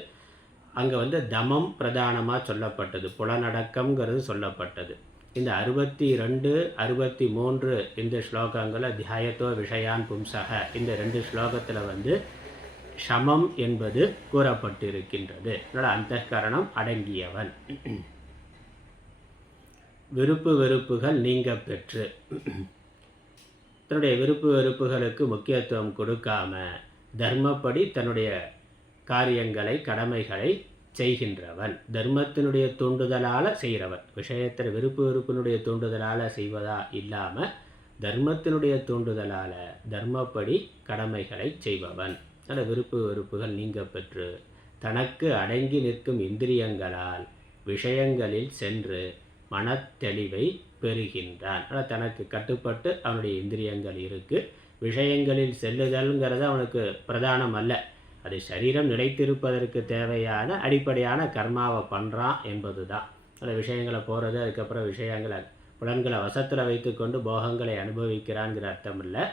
அங்கே தமம் பிரதானமாக சொல்லப்பட்டது, புலனடக்கம்ங்கிறது சொல்லப்பட்டது. இந்த 62, 63 இந்த ஸ்லோகங்களை தியாயத்தோ விஷயான் பும்சக இந்த 2 ஸ்லோகத்தில் சமம் என்பது கூறப்பட்டிருக்கின்றது. அதனால் அந்தःகரணம் அடங்கியவன், விருப்பு வெறுப்புகள் நீங்க பெற்று தன்னுடைய விருப்பு வெறுப்புகளுக்கு முக்கியத்துவம் கொடுக்காம தர்மப்படி தன்னுடைய காரியங்களை கடமைகளை செய்கின்றவன், தர்மத்தினுடைய தூண்டுதலால் செய்கிறவன். விஷயத்தில் விருப்பு வெறுப்பினுடைய தூண்டுதலால் செய்வதா இல்லாமல் தர்மத்தினுடைய தூண்டுதலால் தர்மப்படி கடமைகளை செய்பவன். அதில் விருப்பு வெறுப்புகள் நீங்க பெற்று தனக்கு அடங்கி நிற்கும் இந்திரியங்களால் விஷயங்களில் சென்று மனத்தெளிவை பெறுகின்றான். ஆனால் தனக்கு கட்டுப்பட்டு அவனுடைய இந்திரியங்கள் இருக்குது. விஷயங்களில் செல்லுதல்ங்கிறது அவனுக்கு பிரதானம் அல்ல. அது சரீரம் நிலைத்திருப்பதற்கு தேவையான அடிப்படையான கர்மாவை பண்ணுறான் என்பது தான். அதில் விஷயங்களை போகிறது, அதுக்கப்புறம் விஷயங்களை புலன்களை வசத்தில் வைத்துக்கொண்டு போகங்களை அனுபவிக்கிறான்ங்கிற அர்த்தம் இல்லை.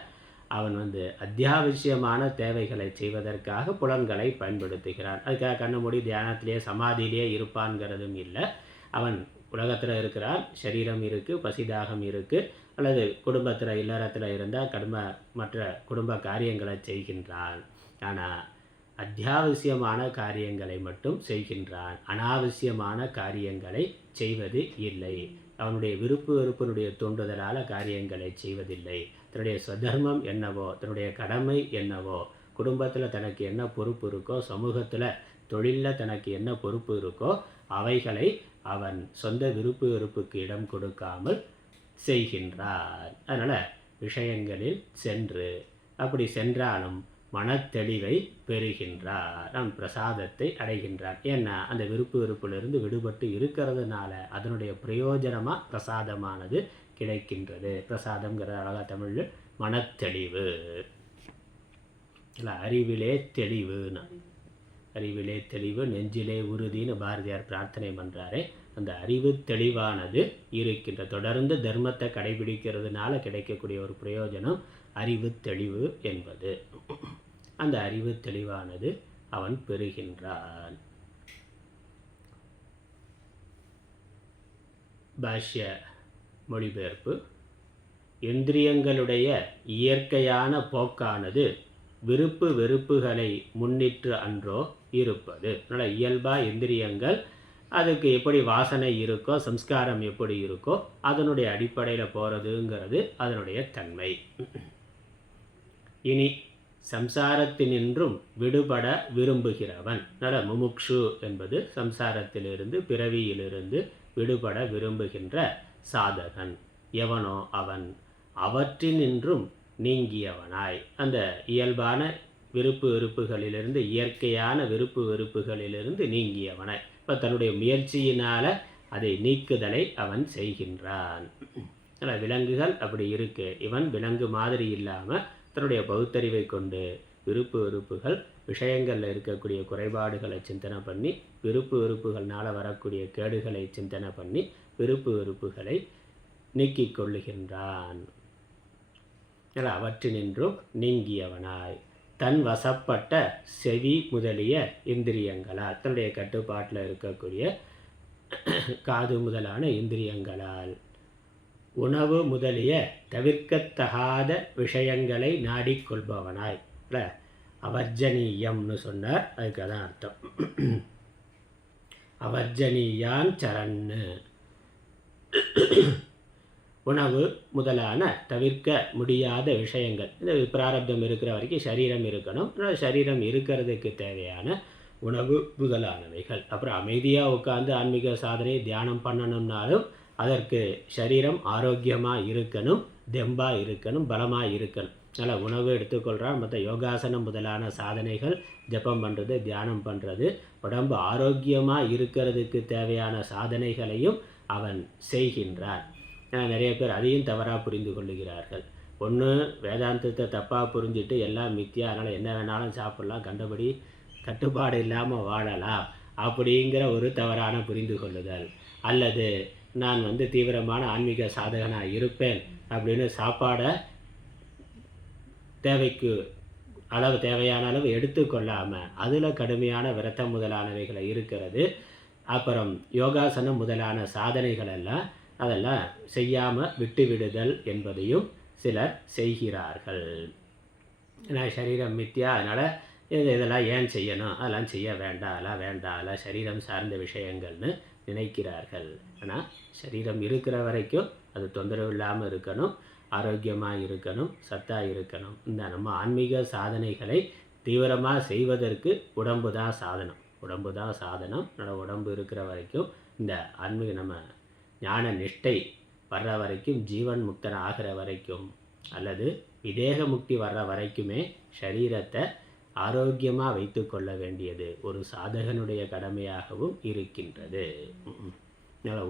அவன் அத்தியாவசியமான தேவைகளை செய்வதற்காக புலன்களை பயன்படுத்துகிறான். அதுக்காக கண்ணு மூடி தியானத்திலேயே சமாதியிலேயே இருப்பான்ங்கிறதும் இல்லை. அவன் உலகத்தில் இருக்கிறான், சரீரம் இருக்குது, பசிதாகம் இருக்குது, அல்லது குடும்பத்தில் இல்லறத்தில் இருந்தால் மற்ற குடும்ப காரியங்களை செய்கின்றான். ஆனால் அத்தியாவசியமான காரியங்களை மட்டும் செய்கின்றான், அனாவசியமான காரியங்களை செய்வது இல்லை. அவனுடைய விருப்பு வெறுப்பினுடைய தூண்டுதலால் காரியங்களை செய்வதில்லை. தன்னுடைய ஸ்வதர்மம் என்னவோ, தன்னுடைய கடமை என்னவோ, குடும்பத்தில் தனக்கு என்ன பொறுப்பு இருக்கோ, சமூகத்தில் தொழிலில் தனக்கு என்ன பொறுப்பு இருக்கோ அவைகளை அவன் சொந்த விருப்பு வெறுப்புக்கு இடம் கொடுக்காமல் செய்கின்றான். அதனால் விஷயங்களில் சென்று அப்படி சென்றாலும் மனத்தெளிவை பெறுகின்றார், அவன் பிரசாதத்தை அடைகின்றான். ஏன்னா அந்த விருப்பிலிருந்து விடுபட்டு இருக்கிறதுனால அதனுடைய பிரயோஜனமாக பிரசாதமானது கிடைக்கின்றது. பிரசாதம்ங்கிற அழகா தமிழில் மனத்தெளிவு இல்லை, அறிவிலே தெளிவுன்னு. அறிவிலே தெளிவு நெஞ்சிலே உறுதின்னு பாரதியார் பிரார்த்தனை பண்ணுறாரே, அந்த அறிவு தெளிவானது இருக்கின்ற. தொடர்ந்து தர்மத்தை கடைபிடிக்கிறதுனால கிடைக்கக்கூடிய ஒரு பிரயோஜனம் அறிவு தெளிவு என்பது. அந்த அறிவு தெளிவானது அவன் பெறுகின்றான். பாஷ்ய மொழிபெயர்ப்பு. இந்திரியங்களுடைய இயற்கையான போக்கானது விருப்பு வெறுப்புகளை முன்னிட்டு அன்றோ இருப்பது. அதனால் இயல்பாக இந்திரியங்கள் அதுக்கு எப்படி வாசனை இருக்கோ, சம்ஸ்காரம் எப்படி இருக்கோ, அதனுடைய அடிப்படையில் போகிறதுங்கிறது அதனுடைய தன்மை. இனி சம்சாரத்தினின்றும் விடுபட விரும்புகிறவன். அதனால் முமுக்ஷு என்பது சம்சாரத்திலிருந்து பிறவியிலிருந்து விடுபட விரும்புகின்ற சாதகன். எவனோ அவன் அவற்றினின்றும் நீங்கியவனாய், அந்த இயல்பான விருப்பு வெறுப்புகளிலிருந்து, இயற்கையான விருப்பு வெறுப்புகளிலிருந்து நீங்கியவனாய். இப்போ தன்னுடைய முயற்சியினால் அதை நீக்குதலை அவன் செய்கின்றான். விலங்குகள் அப்படி இருக்கு, இவன் விலங்கு மாதிரி இல்லாமல் தன்னுடைய பகுத்தறிவை கொண்டு விருப்பு வெறுப்புகள் விஷயங்களில் இருக்கக்கூடிய குறைபாடுகளை சிந்தனை பண்ணி, விருப்பு வெறுப்புகள்னால் வரக்கூடிய கேடுகளை சிந்தனை பண்ணி விருப்பு வெறுப்புகளை நீக்கிக் கொள்ளுகின்றான். அவற்றினின்றும் நீங்கியவனாய் தன் வசப்பட்ட செவி முதலிய இந்திரியங்களால், தன்னுடைய கட்டுப்பாட்டில் இருக்கக்கூடிய காது முதலான இந்திரியங்களால், உணவு முதலிய தவிர்க்கத்தகாத விஷயங்களை நாடிக்கொள்பவனாய். அவர்ஜனீயம்னு சொன்னார், அதுக்கு அதான் அர்த்தம். அவர்ஜனீயான் சரண்ணு, உணவு முதலான தவிர்க்க முடியாத விஷயங்கள். இந்த பிராரப்தம் இருக்கிற வரைக்கும் சரீரம் இருக்கணும், சரீரம் இருக்கிறதுக்கு தேவையான உணவு முதலானவைகள். அப்புறம் அமைதியாக உட்காந்து ஆன்மீக சாதனையை தியானம் பண்ணணும்னாலும் அதற்கு சரீரம் ஆரோக்கியமாக இருக்கணும், தெம்பாக இருக்கணும், பலமாக இருக்கணும். அதனால் உணவு எடுத்துக்கொள்கிறான். மற்ற யோகாசனம் முதலான சாதனைகள், ஜபம் பண்ணுறது, தியானம் பண்ணுறது, உடம்பு ஆரோக்கியமாக இருக்கிறதுக்கு தேவையான சாதனைகளையும் அவன் செய்கின்றான். நிறைய பேர் அதையும் தவறாக புரிந்து கொள்ளுகிறார்கள். ஒன்று வேதாந்தத்தை தப்பாக புரிஞ்சுட்டு எல்லாம் மித்தியா, அதனால் என்ன வேணாலும் சாப்பிட்லாம், கண்டபடி கட்டுப்பாடு இல்லாமல் வாழலாம் அப்படிங்கிற ஒரு தவறான புரிந்து கொள்ளுதல். அல்லது நான் தீவிரமான ஆன்மீக சாதகனாக இருப்பேன் அப்படின்னு சாப்பாடை தேவையான அளவு எடுத்துக்கொள்ளாமல் அதில் கடுமையான விரதம் முதலானவைகளை இருக்கிறது. அப்புறம் யோகாசனம் முதலான சாதனைகள் எல்லாம் அதெல்லாம் செய்யாமல் விட்டுவிடுதல் என்பதையும் சிலர் செய்கிறார்கள். ஏன்னா சரீரம் மித்தியா, அதனால் இதெல்லாம் ஏன் செய்யணும், அதெல்லாம் செய்ய வேண்டாம், அதெல்லாம் வேண்டாம், அதெல்லாம் சரீரம் சார்ந்த விஷயங்கள்னு நினைக்கிறார்கள். ஆனால் சரீரம் இருக்கிற வரைக்கும் அது தொந்தரவு இல்லாமல் இருக்கணும், ஆரோக்கியமாக இருக்கணும், சத்தாக இருக்கணும். இந்த நம்ம ஆன்மீக சாதனைகளை தீவிரமாக செய்வதற்கு உடம்பு தான் சாதனம், உடம்பு தான் சாதனம். உடம்பு இருக்கிற வரைக்கும் இந்த ஆன்மீக நம்ம ஞான நிஷ்டை வர்ற வரைக்கும், ஜீவன் முக்தன் ஆகிற வரைக்கும், அல்லது விதேக முக்தி வர்ற வரைக்குமே சரீரத்தை ஆரோக்கியமாக வைத்து கொள்ள வேண்டியது ஒரு சாதகனுடைய கடமையாகவும் இருக்கின்றது.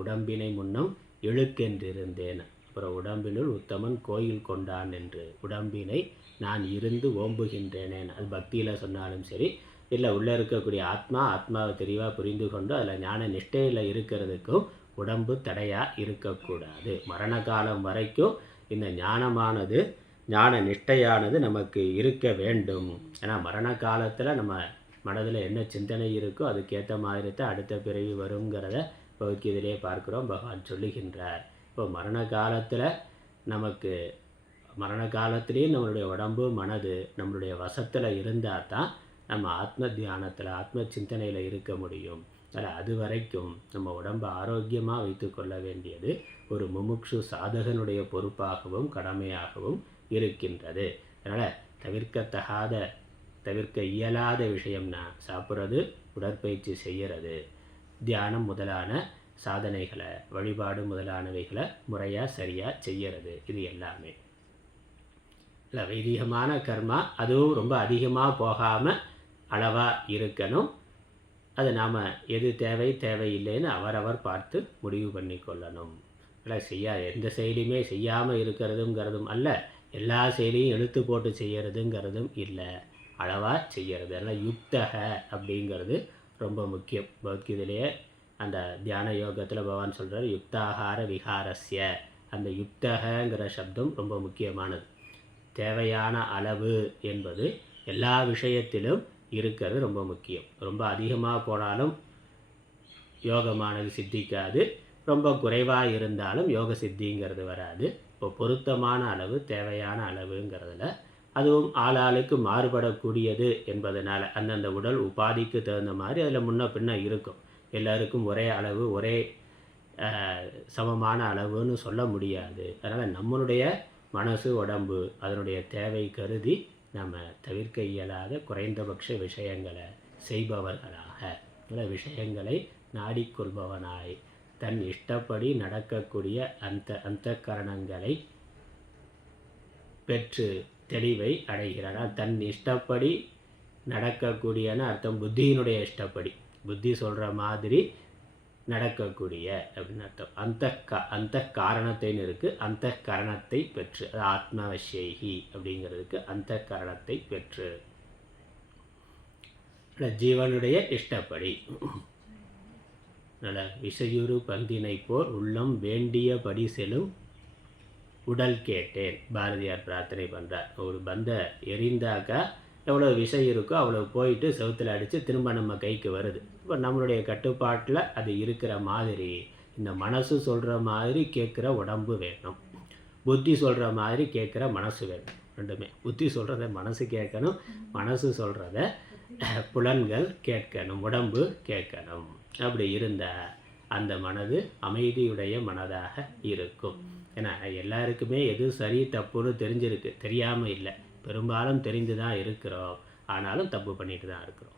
உடம்பினை முன்னம் இழுக்கென்றிருந்தேன், அப்புறம் உடம்பினுள் உத்தமன் கோயில் கொண்டான் என்று உடம்பினை நான் இருந்து ஓம்புகின்றேனேன். அது பக்தியில் சொன்னாலும் சரி, இல்லை உள்ளே இருக்கக்கூடிய ஆத்மாவை தெளிவாக புரிந்து கொண்டு அதில் ஞான நிஷ்டையில் இருக்கிறதுக்கும் உடம்பு தடையாக இருக்கக்கூடாது. மரண காலம் வரைக்கும் இந்த ஞானமானது, ஞான நிஷ்டையானது நமக்கு இருக்க வேண்டும். ஏன்னா மரண காலத்தில் நம்ம மனதில் என்ன சிந்தனை இருக்கோ அதுக்கேற்ற மாதிரி தான் அடுத்த பிறவி வருங்கிறத பகவத்கீதையிலே பார்க்குறோம், பகவான் சொல்லுகின்றார். இப்போ மரண காலத்திலேயும் நம்மளுடைய உடம்பு மனது நம்மளுடைய வசத்தில் இருந்தால் தான் நம்ம ஆத்ம தியானத்தில், ஆத்ம சிந்தனையில் இருக்க முடியும். அதில் அது வரைக்கும் நம்ம உடம்பை ஆரோக்கியமாக வைத்து கொள்ள வேண்டியது ஒரு முமுக்ஷு சாதகனுடைய பொறுப்பாகவும் கடமையாகவும் இருக்கின்றது. அதனால் தவிர்க்க இயலாத விஷயம்னா சாப்பிட்றது, உடற்பயிற்சி செய்கிறது, தியானம் முதலான சாதனைகளை, வழிபாடு முதலானவைகளை முறையாக சரியாக செய்கிறது. இது எல்லாமே இல்லை வைதிகமான கர்மா அதுவும் ரொம்ப அதிகமாக போகாமல் அளவாக இருக்கணும். அது நாம் எது தேவையில்லைன்னு அவரவர் பார்த்து முடிவு பண்ணி கொள்ளணும். இல்லை எந்த செயலையுமே செய்யாமல் இருக்கிறதுங்கிறதும் அல்ல, எல்லா செயலையும் இழுத்து போட்டு செய்கிறதுங்கிறதும் இல்லை, அளவாக செய்கிறது. அதனால் யுக்தக அப்படிங்கிறது ரொம்ப முக்கியம். பகவத்கீதையிலேயே அந்த தியான யோகத்தில் பகவான் சொல்கிறார், யுக்தாகார விகாரஸ்ய. அந்த யுக்தகங்கிற சப்தம் ரொம்ப முக்கியமானது. தேவையான அளவு என்பது எல்லா விஷயத்திலும் இருக்கிறது ரொம்ப முக்கியம். ரொம்ப அதிகமாக போனாலும் யோகமானது சித்திக்காது, ரொம்ப குறைவாக இருந்தாலும் யோக சித்திங்கிறது வராது. இப்போ பொருத்தமான அளவு, தேவையான அளவுங்கிறதுல அதுவும் ஆளாளுக்கு மாறுபடக்கூடியது என்பதனால் அந்தந்த உடல் உபாதிக்கு தகுந்த மாதிரி அதில் முன்ன பின்ன இருக்கும். எல்லாருக்கும் ஒரே அளவு, ஒரே சமமான அளவுன்னு சொல்ல முடியாது. அதனால் நம்மளுடைய மனசு உடம்பு அதனுடைய தேவை கருதி நம்ம தவிர்க்க இயலாத குறைந்தபட்ச விஷயங்களை செய்பவர்களாக, விஷயங்களை நாடிக்கொள்பவனாய் தன் இஷ்டப்படி நடக்கக்கூடிய அந்த கரணங்களை பெற்று தெளிவை அடைகிறார். தன் இஷ்டப்படி நடக்கக்கூடியன்னு அர்த்தம். புத்தியினுடைய இஷ்டப்படி, புத்தி சொல்கிற மாதிரி நடக்கக்கூடிய அப்படின்னு அர்த்தம். அந்த காரணத்தைன்னு இருக்குது. அந்த கரணத்தை பெற்று, அது ஆத்மவசியகி அப்படிங்கிறதுக்கு அந்த கரணத்தை பெற்று ஜீவனுடைய இஷ்டப்படி. விஷயுறு பந்தினை போர் உள்ளம் வேண்டியபடி செல்லும் உடல் கேட்டேன். பாரதியார் பிரார்த்தனை பண்ணுறார். ஒரு பந்தை எரிந்தாக்கா எவ்வளோ விஷம் இருக்கோ அவ்வளோ போயிட்டு செவுத்தில் அடித்து திரும்ப நம்ம கைக்கு வருது. இப்போ நம்மளுடைய கட்டுப்பாட்டில் அது இருக்கிற மாதிரி இந்த மனசு சொல்கிற மாதிரி கேட்குற உடம்பு வேணும், புத்தி சொல்கிற மாதிரி கேட்குற மனசு வேணும். ரெண்டுமே, புத்தி சொல்கிறத மனசு கேட்கணும், மனசு சொல்கிறத புலன்கள் கேட்கணும், உடம்பு கேட்கணும். அப்படி இருந்தால் அந்த மனது அமைதியுடைய மனதாக இருக்கும். ஏன்னா எல்லாருக்குமே எது சரி தப்புன்னு தெரிஞ்சிருக்கு, தெரியாமல் இல்லை. பெரும்பாலும் தெரிந்து தான் இருக்கிறோம், ஆனாலும் தப்பு பண்ணிட்டு தான் இருக்கிறோம்.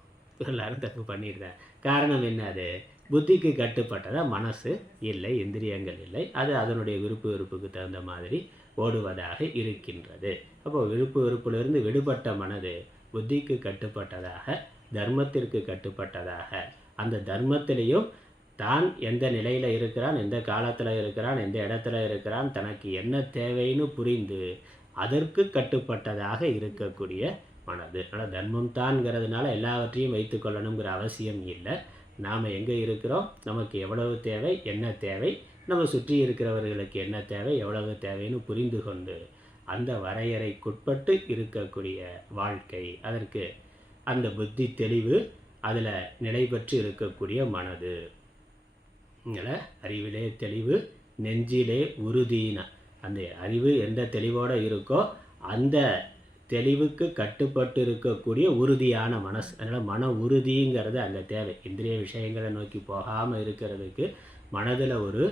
எல்லாரும் தப்பு பண்ணிட்டு தான். காரணம் என்னது? புத்திக்கு கட்டுப்பட்டதாக மனசு இல்லை, இந்திரியங்கள் இல்லை. அது அதனுடைய விருப்புக்கு தகுந்த மாதிரி ஓடுவதாக இருக்கின்றது. அப்போ விருப்பிலிருந்து விடுபட்ட மனது புத்திக்கு கட்டுப்பட்டதாக, தர்மத்திற்கு கட்டுப்பட்டதாக, அந்த தர்மத்திலையும் தான் எந்த நிலையில் இருக்கிறான், எந்த காலத்தில் இருக்கிறான், எந்த இடத்துல இருக்கிறான், தனக்கு என்ன தேவைன்னு புரிந்து அதற்கு கட்டுப்பட்டதாக இருக்கக்கூடிய மனது. ஆனால் தர்மம் தான்ங்கிறதுனால எல்லாவற்றையும் வைத்து கொள்ளணுங்கிற அவசியம் இல்லை. நாம் எங்கே இருக்கிறோம், நமக்கு எவ்வளவு தேவை, என்ன தேவை, நம்ம சுற்றி இருக்கிறவர்களுக்கு என்ன தேவை, எவ்வளவு தேவைன்னு புரிந்து கொண்டு அந்த வரையறைக்குட்பட்டு இருக்கக்கூடிய வாழ்க்கை, அதற்கு அந்த புத்தி தெளிவு, அதில் நிலை பெற்று இருக்கக்கூடிய மனது. இங்கே அறிவிலே தெளிவு, நெஞ்சிலே உறுதினா, அந்த அறிவு எந்த தெளிவோடு இருக்கோ அந்த தெளிவுக்கு கட்டுப்பட்டு இருக்கக்கூடிய உறுதியான மனசு. அதனால் மன உறுதிங்கிறது அங்கே தேவை. இந்திரிய விஷயங்களை நோக்கி போகாமல் இருக்கிறதுக்கு மனதில் ஒரு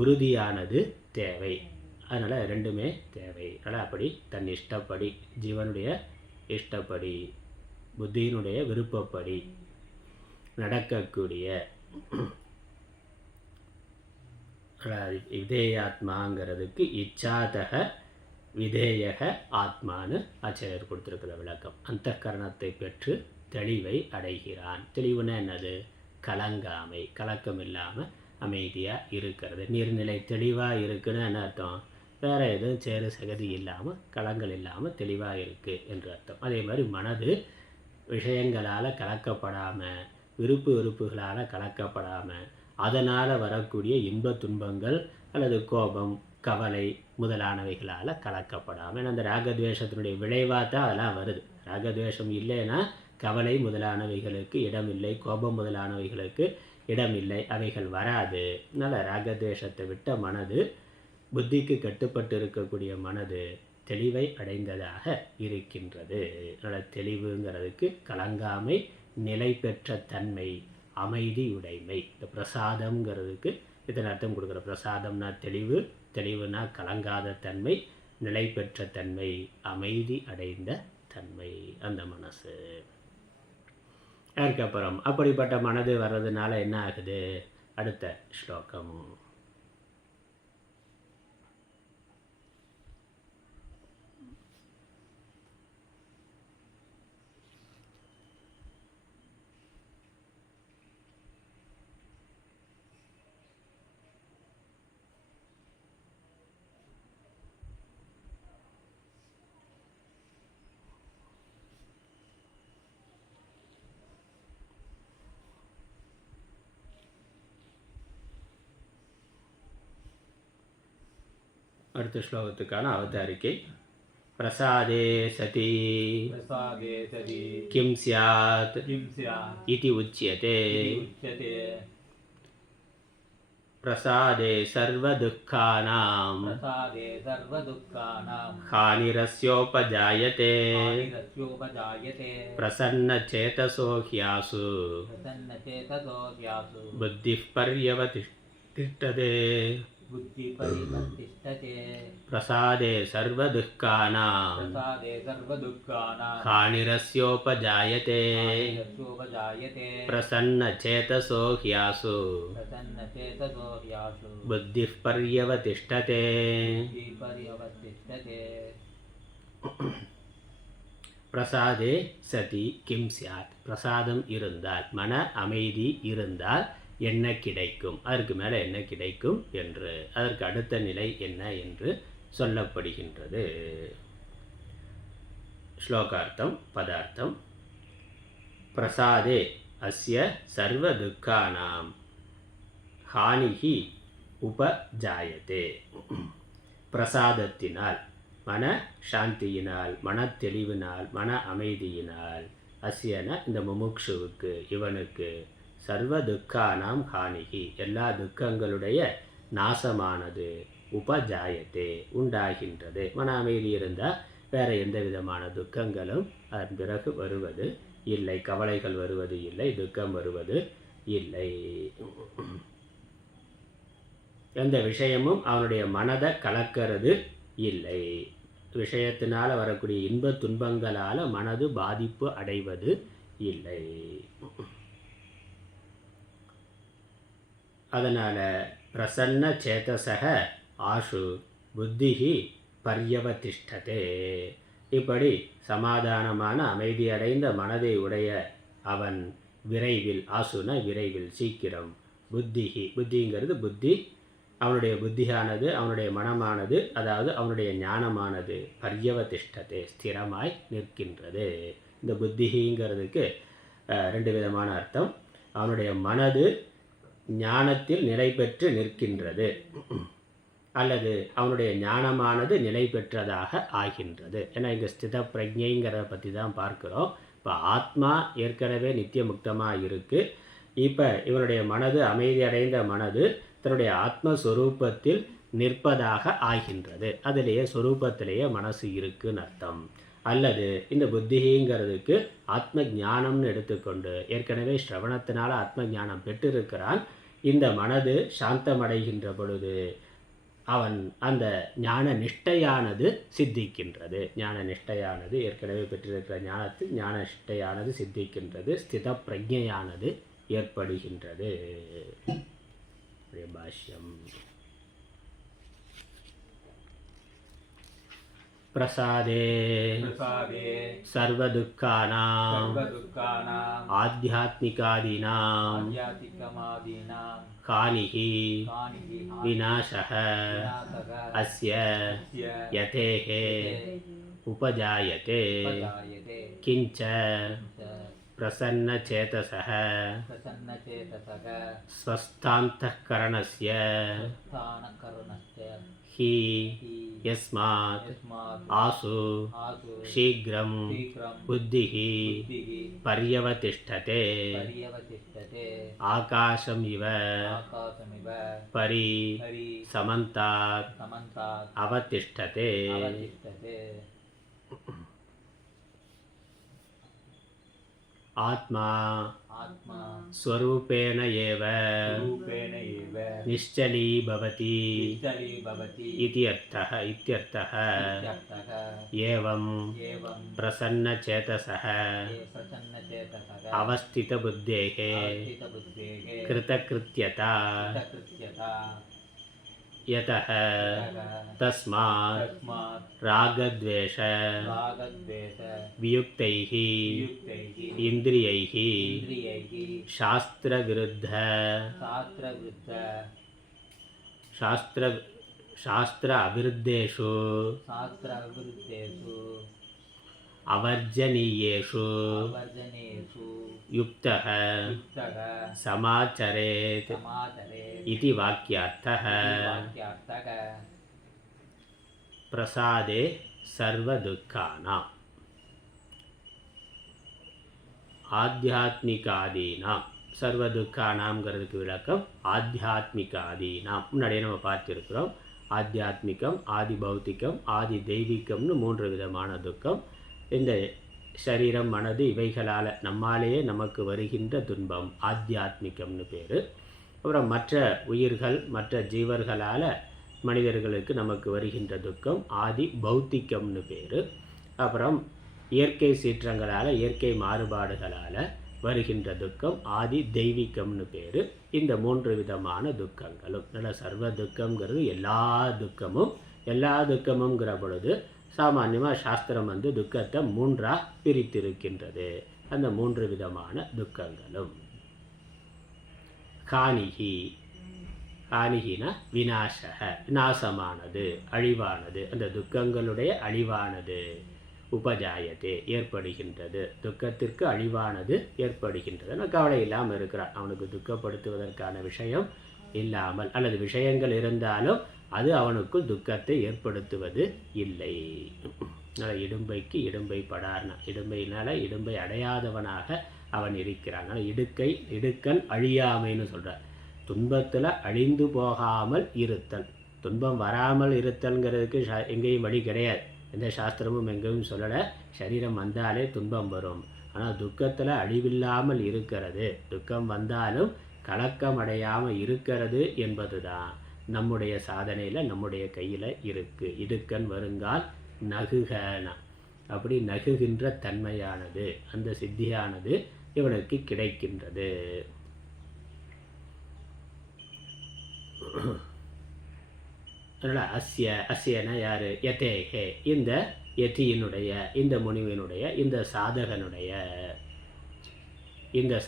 உறுதியானது தேவை. அதனால் ரெண்டுமே தேவை. அதனால் அப்படி தன் இஷ்டப்படி, ஜீவனுடைய இஷ்டப்படி, புத்தியினுடைய விருப்பப்படி நடக்கக்கூடிய விதேயாத்மாங்கிறதுக்கு இச்சாதக விதேயக ஆத்மானு ஆச்சாரியர் கொடுத்துருக்கிற விளக்கம். அந்த கரணத்தை பெற்று தெளிவை அடைகிறான். தெளிவுனா என்னது? கலங்காமை, கலக்கம் இல்லாமல் அமைதியாக இருக்கிறது. நீர்நிலை தெளிவாக இருக்குன்னு என்ன அர்த்தம்? வேறு எதுவும் சேறு சகதி இல்லாமல், களங்கள் இல்லாமல் தெளிவாக இருக்குது என்று அர்த்தம். அதே மாதிரி மனது விஷயங்களால் கலக்கப்படாமல், விருப்புகளால் கலக்கப்படாமல், அதனால் வரக்கூடிய இன்ப துன்பங்கள் அல்லது கோபம், கவலை முதலானவைகளால் கலக்கப்படாமல். ஏன்னா அந்த ராகத்வேஷத்தினுடைய விளைவாக தான் அதெல்லாம் வருது. ராகத்வேஷம் இல்லைன்னா கவலை முதலானவைகளுக்கு இடமில்லை, கோபம் முதலானவைகளுக்கு இடமில்லை, அவைகள் வராது. அதனால் ராகத்வேஷத்தை விட்ட மனது, புத்திக்கு கட்டுப்பட்டு இருக்கக்கூடிய மனது தெளிவை அடைந்ததாக இருக்கின்றது. அதனால் தெளிவுங்கிறதுக்கு கலங்காமை, நிலை பெற்ற தன்மை, அமைதியுடைமை. இந்த பிரசாதம்ங்கிறதுக்கு இதன் அர்த்தம் கொடுக்குற. பிரசாதம்னா தெளிவு, தெளிவுனா கலங்காத தன்மை, நிலை பெற்ற தன்மை, அமைதி அடைந்த தன்மை அந்த மனசு. அதுக்கப்புறம் அப்படிப்பட்ட மனது வர்றதுனால என்ன ஆகுது? அடுத்த ஸ்லோகம். அடுத்த ஸ்லோகத்துக்கான அவதாரிக்கை. பிரசாதே சதி प्रसादे सति கிம் ஸ்யாத் किं स्यात् இதி உச்யதே. इति उच्यते. பிரசாதே சர்வதுக்கானாம் प्रसादे सर्वदुःखानां हानिरस्योपजायते हानिरस्योपजायते. प्रसन्नचेतसो ह्यासु प्रसन्नचेतसो ह्यासु बुद्धिः पर्यवतिष्ठते. बुद्धिपरिवर्तिष्ठते. प्रसादे सर्वदुःखानां प्रसादे सर्वदुःखानां हानिरस्योपजायते हानिरस्योपजायते. प्रसन्नचेतसो ह्यासु प्रसन्नचेतसो ह्यासु बुद्धिः पर्यवतिष्ठते. बुद्धिपर्यवतिष्ठते. பிரசாதே சதி கிம் சியாத். பிரசாதம் இருந்தால், மன அமைதி இருந்தால் என்ன கிடைக்கும், அதற்கு மேலே என்ன கிடைக்கும் என்று, அதற்கு அடுத்த நிலை என்ன என்று சொல்லப்படுகின்றது. ஸ்லோகார்த்தம் பதார்த்தம். பிரசாதே அஸ்ய சர்வ துக்கானாம் ஹானிஹி உபஜாயதே. பிரசாதத்தினால், மன சாந்தியினால், மன தெளிவினால், மன அமைதியினால், அஸ்யன இந்த முமுக்ஷுவுக்கு, இவனுக்கு, சர்வ துக்கானாம் ஹானிகி எல்லா துக்கங்களுடைய நாசமானது, உபஜாயத்தே உண்டாகின்றது. மன அமைதி இருந்தால் வேறு எந்த விதமான துக்கங்களும் அதன் பிறகு வருவது இல்லை, கவலைகள் வருவது இல்லை, துக்கம் வருவது இல்லை. எந்த விஷயமும் அவனுடைய மனதை கலக்கிறது இல்லை. விஷயத்தினால் வரக்கூடிய இன்ப துன்பங்களால் மனது பாதிப்பு அடைவது இல்லை. அதனால் பிரசன்ன சேதசக ஆஷு புத்திஹி பர்யவதிஷ்டதே. இப்படி சமாதானமான அமைதியடைந்த மனதை உடைய அவன் விரைவில், ஆசுன விரைவில், சீக்கிரம், புத்திஹி, புத்திங்கிறது புத்தி, அவனுடைய புத்தியானது, அவனுடைய மனமானது, அதாவது அவனுடைய ஞானமானது, பர்யவதிஷ்டதே ஸ்திரமாய் நிற்கின்றது. இந்த புத்திங்கிறதுக்கு ரெண்டு விதமான அர்த்தம். அவனுடைய மனது ஞானத்தில் நிலை பெற்று நிற்கின்றது, அல்லது அவனுடைய ஞானமானது நிலை பெற்றதாக ஆகின்றது. ஏன்னா இங்கே ஸ்தித பிரஜைங்கிறத பற்றி தான் பார்க்குறோம். இப்போ ஆத்மா ஏற்கனவே நித்திய முக்தமாக இருக்குது. இப்போ இவனுடைய மனது, அமைதி அடைந்த மனது தன்னுடைய ஆத்மஸ்வரூபத்தில் நிற்பதாக ஆகின்றது. அதிலேயே சொரூபத்திலேயே மனசு இருக்குன்னு அர்த்தம். அல்லது இந்த புத்திங்கிறதுக்கு ஆத்ம ஞானம்னு எடுத்துக்கொண்டு ஏற்கனவே ஸ்ரவணத்தினால ஆத்ம ஞானம் பெற்றிருக்கிறான். இந்த மனது சாந்தமடைகின்ற பொழுது அவன் அந்த ஞான நிஷ்டையானது சித்திக்கின்றது. ஞான நிஷ்டையானது, ஏற்கனவே பெற்றிருக்கிற ஞானத்தில் ஞான நிஷ்டையானது சித்திக்கின்றது. ஸ்தித பிரஜையானது ஏற்படுகின்றது. பாஷ்யம். பிரசாதே சர்வதுக்கானாம் ஆத்யாத்மிகாதீனாம் கானிஹி விநாசஹ அஸ்ய யதேஹே உபஜாயதே கிஞ்ச பிரசன்னசேதசः ஸ்வஸ்தாந்தःகரணஸ்ய ஹி யஸ்மாத் ஆசு சீக்ரம் புத்திः பர்யவதிஷ்டதே ஆகாசம் இவ பரி சமந்தாத் அவதிஷ்டதே. ஆத்மா ஸ்வரூபேண ஏவ நிश्चली भवति इति अर्थः इत्यर्थः. एवं प्रसन्नचेतसः अवस्थितबुद्धेः कृतकृत्यता यतः तस्मात् रागद्वेष वियुक्तैः इन्द्रियैः शास्त्र अविरुद्धेषु अवर्जनीयेषु युक्तः समाचरेत् इति वाक्यार्थः. பிரசாதே சர்வ துக்கானாம் ஆத்தியாத்மிகாதீனாம். சர்வ துக்கானாம்ங்கிறதுக்கு விளக்கம் ஆத்தியாத்மிகாதீனாம். முன்னாடியே நம்ம பார்த்துருக்குறோம். ஆத்தியாத்மிகம், ஆதி பௌத்திகம், ஆதி தெய்வீகம்னு 3 விதமான துக்கம். இந்த சரீரம், மனது இவைகளால் நம்மாலேயே நமக்கு வருகின்ற துன்பம் ஆத்தியாத்மிகம்னு பேர். அப்புறம் மற்ற உயிர்கள், மற்ற ஜீவர்களால் மனிதர்களுக்கு நமக்கு வருகின்ற துக்கம் ஆதி பௌத்திகம்னு பேர். அப்புறம் இயற்கை சீற்றங்களால், இயற்கை மாறுபாடுகளால் வருகின்ற துக்கம் ஆதி தெய்வீகம்னு பேர். இந்த 3 விதமான துக்கங்களும் நல்ல சர்வ துக்கம்ங்கிறது எல்லா துக்கமுங்கிற பொழுது சாமான்யமாக சாஸ்திரம் துக்கத்தை 3ஆக பிரித்திருக்கின்றது. அந்த 3 விதமான துக்கங்களும் காணிகினா விநாசக, நாசமானது, அழிவானது. அந்த துக்கங்களுடைய அழிவானது உபஜாயத்தே ஏற்படுகின்றது. துக்கத்திற்கு அழிவானது ஏற்படுகின்றது. ஆனால் கவலை இல்லாமல் இருக்கிறான். அவனுக்கு துக்கப்படுத்துவதற்கான விஷயம் இல்லாமல் அல்லது விஷயங்கள் இருந்தாலும் அது அவனுக்குள் துக்கத்தை ஏற்படுத்துவது இல்லை. அதனால் இடும்பைக்கு இடும்பை படார்னா, இடும்பையினால் இடும்பை அடையாதவனாக அவன் இருக்கிறான். இடுக்கன் அழியாமைன்னு சொல்கிறார். துன்பத்தில் அழிந்து போகாமல் இருத்தல். துன்பம் வராமல் இருத்தல்ங்கிறதுக்கு எங்கேயும் வழி கிடையாது. எந்த சாஸ்திரமும் எங்கேயும் சொல்லலை. சரீரம் வந்தாலே துன்பம் வரும். ஆனால் துக்கத்தில் அழிவில்லாமல் இருக்கிறது, துக்கம் வந்தாலும் கலக்கம் அடையாமல் இருக்கிறது என்பது தான் நம்முடைய சாதனையில், நம்முடைய கையில் இருக்குது. இடுக்கண் வருங்கால் நகுகனா, அப்படி நகுகின்ற தன்மையானது, அந்த சித்தியானது இவனுக்கு கிடைக்கின்றது. அதனால் அஸ்யன யார்? யதேகே, இந்த யதியினுடைய, இந்த முனிவனுடைய, இந்த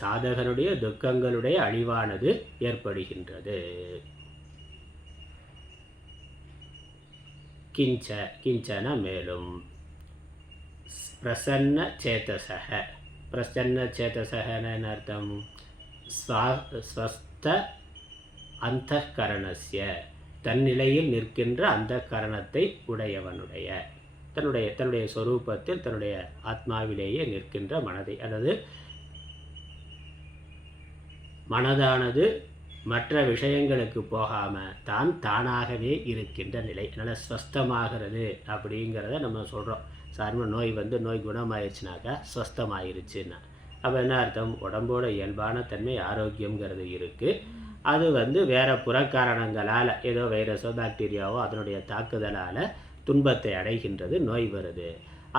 சாதகனுடைய துக்கங்களுடைய அழிவானது ஏற்படுகின்றது. கிஞ்சன மேலும் பிரசன்ன சேதசக. பிரசன்ன சேதசகன்னு அர்த்தம் ஸ்வஸ்த அந்தఃகரணஸ்ய, தன்னிலையில் நிற்கின்ற அந்த கரணத்தை உடையவனுடைய, தன்னுடைய சொரூபத்தில் தன்னுடைய ஆத்மாவிலேயே நிற்கின்ற மனதை, அதாவது மனதானது மற்ற விஷயங்களுக்கு போகாமல் தானாகவே இருக்கின்ற நிலை. அதனால் ஸ்வஸ்தமாகிறது அப்படிங்கிறத நம்ம சொல்கிறோம். சாதாரண நோய் குணமாயிருச்சுனாக்கா ஸ்வஸ்தமாயிருச்சுன்னா அப்போ என்ன அர்த்தம்? உடம்போட இயல்பான தன்மை ஆரோக்கியங்கிறது இருக்குது. அது வேறு புறக்காரணங்களால், ஏதோ வைரஸோ பாக்டீரியாவோ அதனுடைய தாக்குதலால் துன்பத்தை அடைகின்றது, நோய் வருது.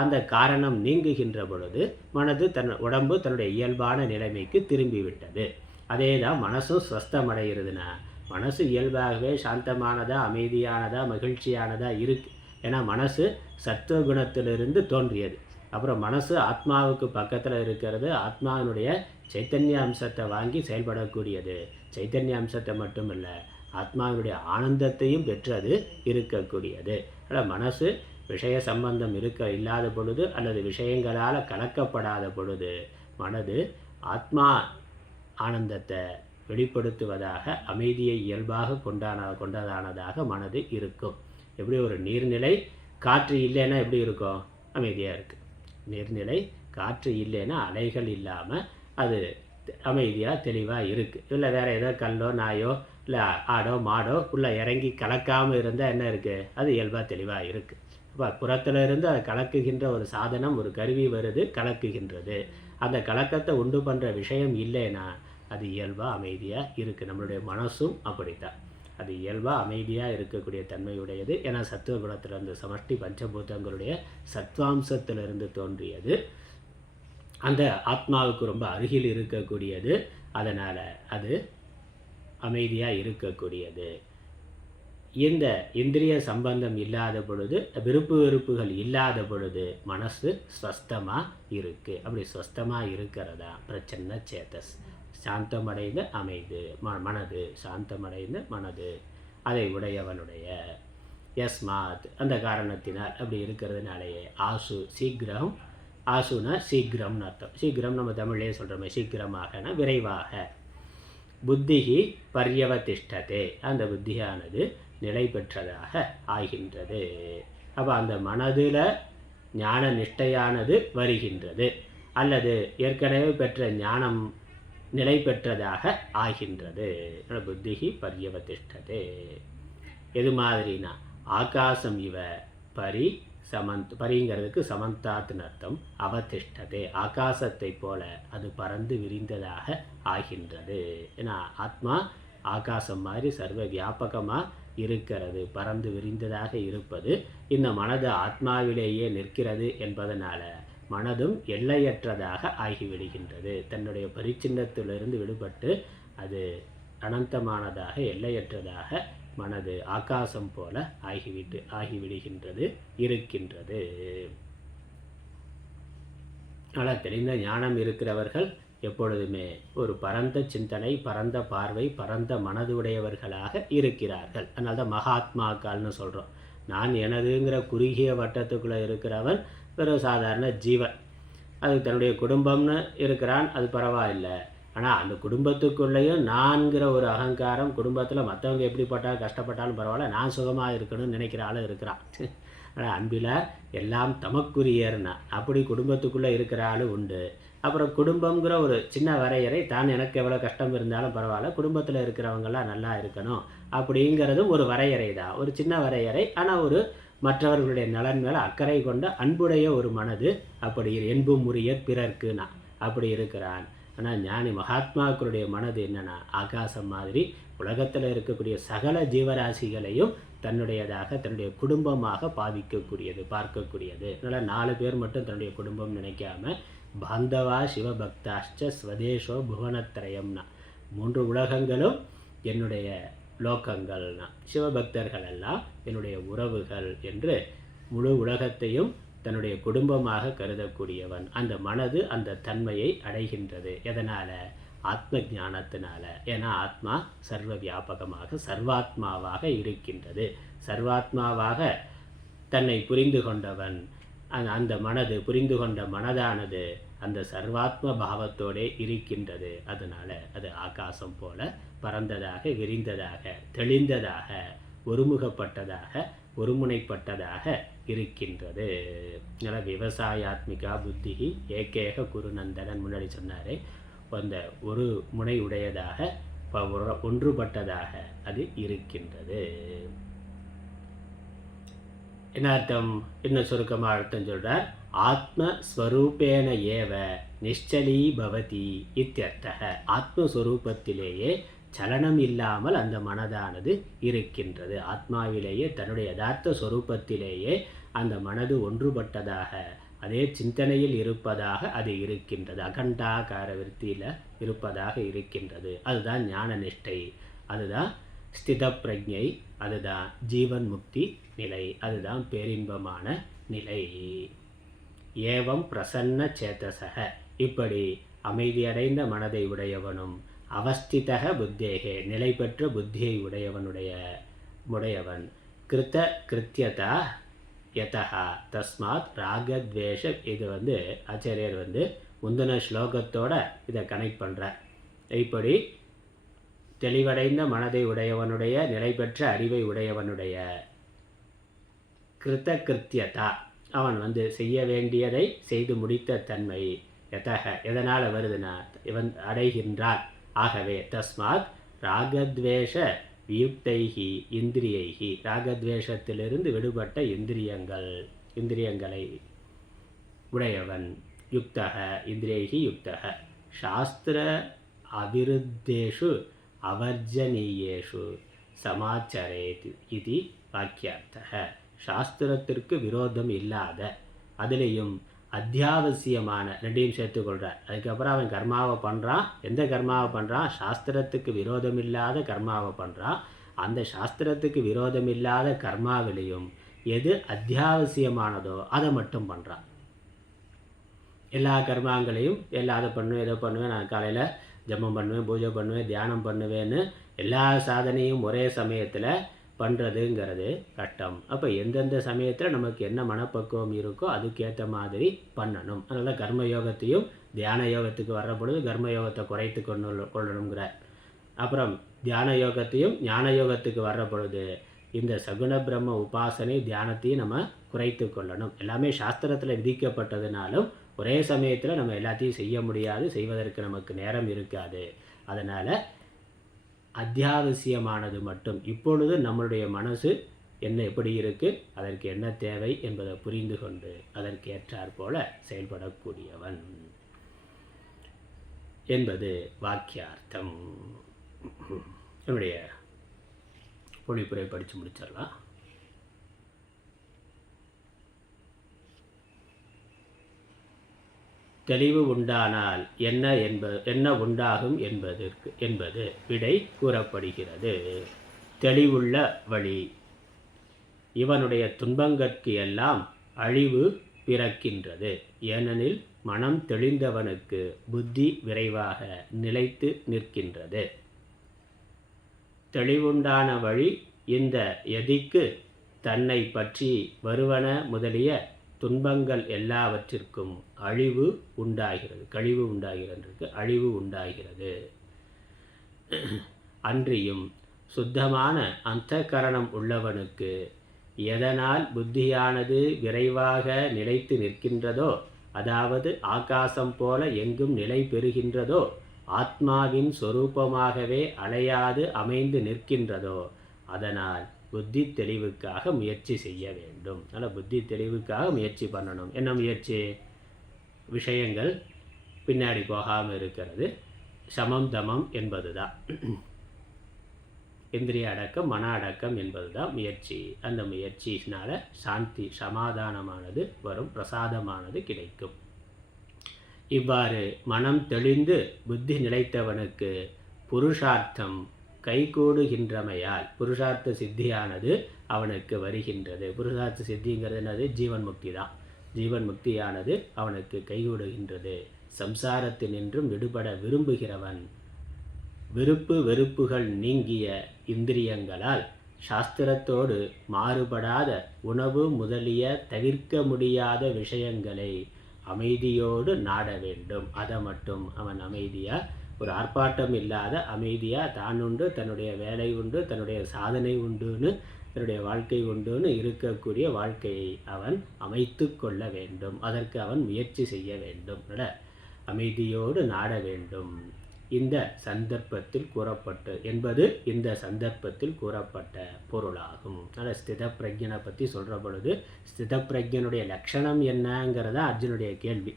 அந்த காரணம் நீங்குகின்ற பொழுது மனது உடம்பு தன்னுடைய இயல்பான நிலைமைக்கு திரும்பிவிட்டது. அதே தான் மனசும் ஸ்வஸ்தமடைகிறதுனா, மனசு இயல்பாகவே சாந்தமானதா, அமைதியானதா, மகிழ்ச்சியானதா இருக்குது. ஏன்னா மனசு சத்துவகுணத்திலிருந்து தோன்றியது. அப்புறம் மனசு ஆத்மாவுக்கு பக்கத்தில் இருக்கிறது. ஆத்மாவினுடைய சைத்தன்ய அம்சத்தை வாங்கி செயல்படக்கூடியது. சைத்தன்ய அம்சத்தை மட்டும் இல்லை, ஆத்மாவினுடைய ஆனந்தத்தையும் பெற்றது இருக்கக்கூடியது. ஆனால் மனசு விஷய சம்பந்தம் இல்லாத பொழுது அல்லது விஷயங்களால் கலக்கப்படாத பொழுது மனது ஆத்மா ஆனந்தத்தை வெளிப்படுத்துவதாக, அமைதியை இயல்பாக கொண்டதானதாக மனது இருக்கும். எப்படி ஒரு நீர்நிலை காற்று இல்லைன்னா எப்படி இருக்கும்? அமைதியாக இருக்குது. நீர்நிலை காற்று இல்லைன்னா அலைகள் இல்லாமல் அது அமைதியாக தெளிவாக இருக்குது. இல்லை வேறு ஏதோ கல்லோ நாயோ இல்லை ஆடோ மாடோ உள்ளே இறங்கி கலக்காமல் இருந்தால் என்ன இருக்குது? அது இயல்பாக தெளிவாக இருக்குது. அப்போ புறத்தில் இருந்து அதை கலக்குகின்ற ஒரு சாதனம், ஒரு கருவி வருது, கலக்குகின்றது. அந்த கலக்கத்தை உண்டு பண்ணுற விஷயம் இல்லைன்னா அது இயல்பாக அமைதியாக இருக்குது. நம்மளுடைய மனசும் அப்படித்தான், அது இயல்பாக அமைதியாக இருக்கக்கூடிய தன்மையுடையது. ஏன்னா சத்துவ குணத்திலிருந்து, சமஷ்டி பஞ்சபூதங்களுடைய சத்வாம்சத்திலிருந்து தோன்றியது. அந்த ஆத்மாவுக்கு ரொம்ப அருகில் இருக்கக்கூடியது. அதனால் அது அமைதியாக இருக்கக்கூடியது. இந்த இந்திரிய சம்பந்தம் இல்லாத பொழுது, விருப்பு வெறுப்புகள் இல்லாத பொழுது மனசு ஸ்வஸ்தமாக இருக்குது. அப்படி ஸ்வஸ்தமாக இருக்கிறதா பிரச்சன்ன சேதஸ், சாந்தமடைந்த அமைது மனது, சாந்தமடைந்த மனது, அதை உடையவனுடைய யஸ்மாத், அந்த காரணத்தினால் அப்படி இருக்கிறதுனாலேயே ஆசு சீக்கிரம், ஆசுனா சீக்கிரம்னு அர்த்தம். சீக்கிரம் நம்ம தமிழ்லேயே சொல்கிறோமே, சீக்கிரமாகனா விரைவாக. புத்திகி பர்யவதிஷ்டதே, அந்த புத்தியானது நிலை பெற்றதாக ஆகின்றது. அப்போ அந்த மனதில் ஞான நிஷ்டையானது வருகின்றது, அல்லது ஏற்கனவே பெற்ற ஞானம் நிலை பெற்றதாக ஆகின்றது. புத்திகி பர்யவதிஷ்டதே. எது மாதிரினா ஆகாசம் இவ பரி பரிங்கிறதுக்கு சமந்தாத்துன்னு அர்த்தம். அவதிஷ்டதே, ஆகாசத்தை போல அது பறந்து விரிந்ததாக ஆகின்றது. ஏன்னா ஆத்மா ஆகாசம் மாதிரி சர்வ வியாபகமாக இருக்கிறது, பறந்து விரிந்ததாக இருப்பது. இந்த மனது ஆத்மாவிலேயே நிற்கிறது என்பதனால மனதும் எல்லையற்றதாக ஆகிவிடுகின்றது. தன்னுடைய பரிச்சின்னத்திலிருந்து விடுபட்டு அது அனந்தமானதாக எல்லையற்றதாக மனது ஆகாசம் போல ஆகிவிடுகின்றது இருக்கின்றது. ஆனால் தெரிந்த ஞானம் இருக்கிறவர்கள் எப்பொழுதுமே ஒரு பரந்த சிந்தனை, பரந்த பார்வை, பரந்த மனது உடையவர்களாக இருக்கிறார்கள். அதனால தான் மகாத்மாக்கள்னு சொல்கிறோம். நான் எனதுங்கிற குறுகிய வட்டத்துக்குள்ளே இருக்கிறவன் ஒரு சாதாரண ஜீவன். அது தன்னுடைய குடும்பம்னு இருக்கிறான், அது பரவாயில்லை. ஆனால் அந்த குடும்பத்துக்குள்ளேயும் நான்கிற ஒரு அகங்காரம், குடும்பத்தில் மற்றவங்க எப்படிப்பட்டாலும் கஷ்டப்பட்டாலும் பரவாயில்ல, நான் சுகமாக இருக்கணும்னு நினைக்கிற ஆள் இருக்கிறான். ஆனால் அன்பில் எல்லாம் தமக்குரியர்னா அப்படி குடும்பத்துக்குள்ளே இருக்கிற ஆள் உண்டு. அப்புறம் குடும்பங்கிற ஒரு சின்ன வரையறை, தான் எனக்கு எவ்வளோ கஷ்டம் இருந்தாலும் பரவாயில்ல, குடும்பத்தில் இருக்கிறவங்களாம் நல்லா இருக்கணும் அப்படிங்கிறதும் ஒரு வரையறை தான், ஒரு சின்ன வரையறை. ஆனால் ஒரு மற்றவர்களுடைய நலன் மேலே அக்கறை கொண்ட அன்புடைய ஒரு மனது அப்படி என்பும் உரிய பிறர்க்குனா அப்படி இருக்கிறான். ஆனால் ஞானி மகாத்மாக்களுடைய மனது என்னென்னா ஆகாசம் மாதிரி உலகத்தில் இருக்கக்கூடிய சகல ஜீவராசிகளையும் தன்னுடையதாக, தன்னுடைய குடும்பமாக பாவிக்கக்கூடியது, பார்க்கக்கூடியது. அதனால் 4 பேர் மட்டும் தன்னுடைய குடும்பம் நினைக்காம பாந்தவா சிவபக்தாஷ்ட ஸ்வதேஷோ புவனத்திரயம்னா 3 உலகங்களும் என்னுடைய லோகங்கள்னா, சிவபக்தர்கள் எல்லாம் என்னுடைய உறவுகள் என்று முழு உலகத்தையும் தன்னுடைய குடும்பமாக கருதக்கூடியவன். அந்த மனது அந்த தன்மையை அடைகின்றது. எதனால்? ஆத்ம ஞானத்தினால. ஏன்னா ஆத்மா சர்வ வியாபகமாக சர்வாத்மாவாக இருக்கின்றது. சர்வாத்மாவாக தன்னை புரிந்து கொண்டவன், அந்த மனது புரிந்து கொண்ட மனதானது அந்த சர்வாத்ம பாவத்தோடே இருக்கின்றது. அதனால் அது ஆகாசம் போல பரந்ததாக, விரிந்ததாக, தெளிந்ததாக, ஒருமுகப்பட்டதாக, ஒருமுனைப்பட்டதாக இருக்கின்றது. அதனால் விவசாயாத்மிகா புத்தி ஏகேக குருநந்தனன் முன்னாடி சொன்னாரே, அந்த ஒரு முனை உடையதாக, ஒன்றுபட்டதாக அது இருக்கின்றது. என்ன அர்த்தம்? இன்னும் சுருக்கமாக அர்த்தம் சொல்கிறார். ஆத்மஸ்வரூபேன ஏவ நிஷ்சலீ பவதி இத்தியர்த்தக. ஆத்மஸ்வரூபத்திலேயே சலனம் இல்லாமல் அந்த மனதானது இருக்கின்றது. ஆத்மாவிலேயே தன்னுடைய யதார்த்த ஸ்வரூபத்திலேயே அந்த மனது ஒன்றுபட்டதாக, அதே சிந்தனையில் இருப்பதாக அது இருக்கின்றது. அகண்டாகார விருத்தியில் இருப்பதாக இருக்கின்றது. அதுதான் ஞான நிஷ்டை, அதுதான் ஸ்தித பிரஜை, அதுதான் ஜீவன் முக்தி நிலை, அதுதான் பேரின்பமான நிலை. ஏவம் பிரசன்ன சேதசக, இப்படி அமைதியடைந்த மனதை உடையவனும் அவஸ்திதக புத்தேகே, நிலை பெற்ற புத்தியை உடையவன் கிருத்த கிருத்தியதா யதா தஸ்மாத் ராகத்வேஷ. இது ஆச்சாரியர் முந்தின ஸ்லோகத்தோட இதை கனெக்ட் பண்ணுறார். இப்படி தெளிவடைந்த மனதை உடையவனுடைய, நிலை பெற்ற அறிவை உடையவனுடைய கிருத்த கிருத்தியதா, அவன் செய்ய வேண்டியதை செய்து முடித்த தன்மை, யதக எதனால் வருதுன்னா இவன் அடைகின்றான். ஆகவே தஸ்மாத் ராகத்வேஷ வியுக்தைஹி இந்திரியைஹி, ராகத்வேஷத்திலிருந்து விடுபட்ட இந்திரியங்களை உடையவன், யுக்தக இந்திரியைஹி யுக்தக, சாஸ்திர அவிருத்தேஷு அவர்ஜனீயேஷு சமாச்சரேத் இது வாக்கியார்த்தக. சாஸ்திரத்திற்கு விரோதம் இல்லாத, அதிலையும் அத்தியாவசியமான, ரெண்டையும் சேர்த்துக்கொள்கிறார். அதுக்கப்புறம் அவன் கர்மாவை பண்ணுறான். எந்த கர்மாவை பண்ணுறான்? சாஸ்திரத்துக்கு விரோதம் இல்லாத கர்மாவை பண்ணுறான். அந்த சாஸ்திரத்துக்கு விரோதம் இல்லாத கர்மாவிலையும் எது அத்தியாவசியமானதோ அதை மட்டும் பண்ணுறான். எல்லா கர்மாங்களையும் அதை பண்ணுவேன், இதை பண்ணுவேன், நான் காலையில் ஜபம் பண்ணுவேன், பூஜை பண்ணுவேன், தியானம் பண்ணுவேன்னு எல்லா சாதனையும் ஒரே சமயத்தில் பண்ணுறதுங்கிறது கஷ்டம். அப்போ எந்தெந்த சமயத்தில் நமக்கு என்ன மனப்பக்குவம் இருக்கோ அதுக்கேற்ற மாதிரி பண்ணணும். அதனால் கர்மயோகத்தையும் தியான யோகத்துக்கு வர்ற பொழுது கர்மயோகத்தை குறைத்து கொள்ளணுங்கிறார். அப்புறம் தியான யோகத்தையும் ஞான யோகத்துக்கு வர்ற பொழுது இந்த சகுண பிரம்ம உபாசனை தியானத்தையும் நம்ம குறைத்து கொள்ளணும். எல்லாமே சாஸ்திரத்தில் விதிக்கப்பட்டதுனாலும் ஒரே சமயத்தில் நம்ம எல்லாத்தையும் செய்ய முடியாது, செய்வதற்கு நமக்கு நேரம் இருக்காது. அதனால் அத்தியாவசியமானது மட்டும் இப்பொழுது நம்மளுடைய மனசு என்ன எப்படி இருக்குது, அதற்கு என்ன தேவை என்பதை புரிந்து கொண்டு அதற்கு ஏற்றாற் போல செயல்படக்கூடியவன் என்பது வாக்கியார்த்தம். என்னுடைய பொழிப்புரை படித்து முடிச்சிடலாம். தெளிவு உண்டானால் என்ன உண்டாகும் என்பது விடை கூறப்படுகிறது. தெளிவுள்ள வழி. இவனுடைய துன்பங்கட்கு எல்லாம் அழிவு பிறக்கின்றது. ஏனெனில் மனம் தெளிந்தவனுக்கு புத்தி விரைவாக நிலைத்து நிற்கின்றது. தெளிவுண்டான வழி இந்த எதிக்கு தன்னை பற்றி வருவன முதலிய துன்பங்கள் எல்லாவற்றிற்கும் அழிவு உண்டாகிறது. கழிவு உண்டாகிறது, அழிவு உண்டாகிறது. அன்றியும் சுத்தமான அந்தகரணம் உள்ளவனுக்கு எதனால் புத்தியானது விரைவாக நிலைத்து நிற்கின்றதோ, அதாவது ஆகாசம் போல எங்கும் நிலை பெறுகின்றதோ, ஆத்மாவின் சொரூபமாகவே அலையாது அமைந்து நிற்கின்றதோ, அதனால் புத்தி தெளிவுக்காக முயற்சி செய்ய வேண்டும். அதனால் புத்தி தெளிவுக்காக முயற்சி பண்ணணும். என்ன முயற்சி? விஷயங்கள் பின்னாடி போகாமல் இருக்கிறது. சமம் தமம் என்பது தான், இந்திரிய அடக்கம் மன அடக்கம் என்பது தான் முயற்சி. அந்த முயற்சியினால் சாந்தி சமாதானமானது வரும், பிரசாதமானது கிடைக்கும். இவ்வாறு மனம் தெளிந்து புத்தி நிலைத்தவனுக்கு புருஷார்த்தம் கைகூடுகின்றமையால் புருஷார்த்த சித்தியானது அவனுக்கு வருகின்றது. புருஷார்த்த சித்திங்கிறது என்னது? ஜீவன் முக்தி தான். ஜீவன் முக்தியானது அவனுக்கு கைகூடுகின்றது. சம்சாரத்தினின்றும் விடுபட விரும்புகிறவன் விருப்பு வெறுப்புகள் நீங்கிய இந்திரியங்களால் சாஸ்திரத்தோடு மாறுபடாத உணவு முதலிய தவிர்க்க முடியாத விஷயங்களை அமைதியோடு நாட வேண்டும். அதை மட்டும் அவன் அமைதியாக, ஒரு ஆர்ப்பாட்டம் இல்லாத அமைதியாக தான் உண்டு, தன்னுடைய வேலை உண்டு, தன்னுடைய சாதனை உண்டுன்னு, தன்னுடைய வாழ்க்கை உண்டுன்னு இருக்கக்கூடிய வாழ்க்கையை அவன் அமைத்து கொள்ள வேண்டும். அதற்கு அவன் முயற்சி செய்ய வேண்டும். அமைதியோடு நாட வேண்டும். இந்த சந்தர்ப்பத்தில் கூறப்பட்டு என்பது இந்த சந்தர்ப்பத்தில் கூறப்பட்ட பொருளாகும். அதனால் ஸ்தித பிரஜனை பற்றி சொல்கிற பொழுது ஸ்தித பிரஜனுடைய லட்சணம் என்னங்கிறதா அர்ஜுனுடைய கேள்வி.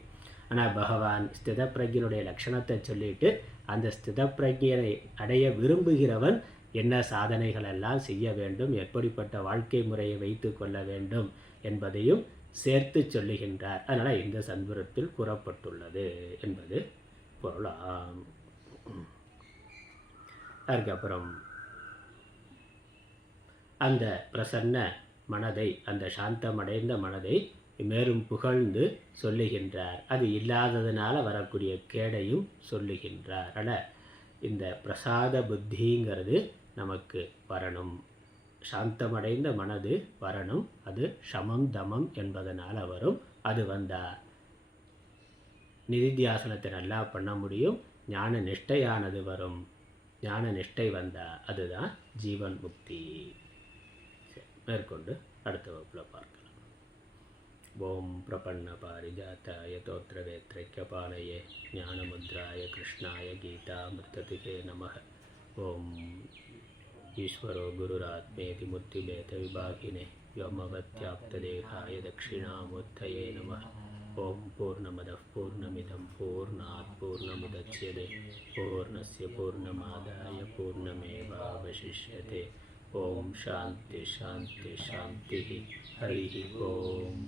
ஆனால் பகவான் ஸ்தித பிரஜனுடைய லட்சணத்தை சொல்லிட்டு அந்த ஸ்தித பிரஜனை அடைய விரும்புகிறவன் என்ன சாதனைகள் எல்லாம் செய்ய வேண்டும், எப்படிப்பட்ட வாழ்க்கை முறையை வைத்து கொள்ள வேண்டும் என்பதையும் சேர்த்து சொல்லுகின்றார். அதனால் இந்த சந்தர்ப்பத்தில் கூறப்பட்டுள்ளது என்பது பொருளாம். அதுக்கப்புறம் அந்த பிரசன்ன மனதை, அந்த சாந்தமடைந்த மனதை மேலும் புகழ்ந்து சொல்லுகின்றார். அது இல்லாததுனால வரக்கூடிய கேடையும் சொல்லுகின்றார். ஆனால் இந்த பிரசாத புத்திங்கிறது நமக்கு வரணும், சாந்தமடைந்த மனது வரணும். அது சமம் தமம் என்பதனால் வரும். அது வந்தால் நிதித்தியாசனத்தை நல்லா பண்ண முடியும். ஞான நிஷ்டையானது வரும். ஞான நிஷ்டை வந்தால் அதுதான் ஜீவன் முக்தி. மேற்கொண்டு அடுத்த வகுப்பில் பார்க்கலாம். ஓம் பிரபன்ன பாரிஜாத்தாய தோத்ரவேத்ரைக்கபாலயே ஞானமுத்ராய கிருஷ்ணாய கீதாமிருததிகே நமः. ஓம் ஈஸ்வரோ குருராத்மேதி முத்திபேத விபாகினே வ்யோமவத்யாப்ததேகாய தட்சிணாமூர்த்தயே நமः. ஓம் பூர்ணமதః பூர்ணமிதம் பூர்ணாத் பூர்ணமுதச்யதே பூர்ணஸ்ய பூர்ணமாதாய பூர்ணமேவாவசிஷ்யதே. ஓம் சாந்தி சாந்தி சாந்தி. ஹரி ஓம்.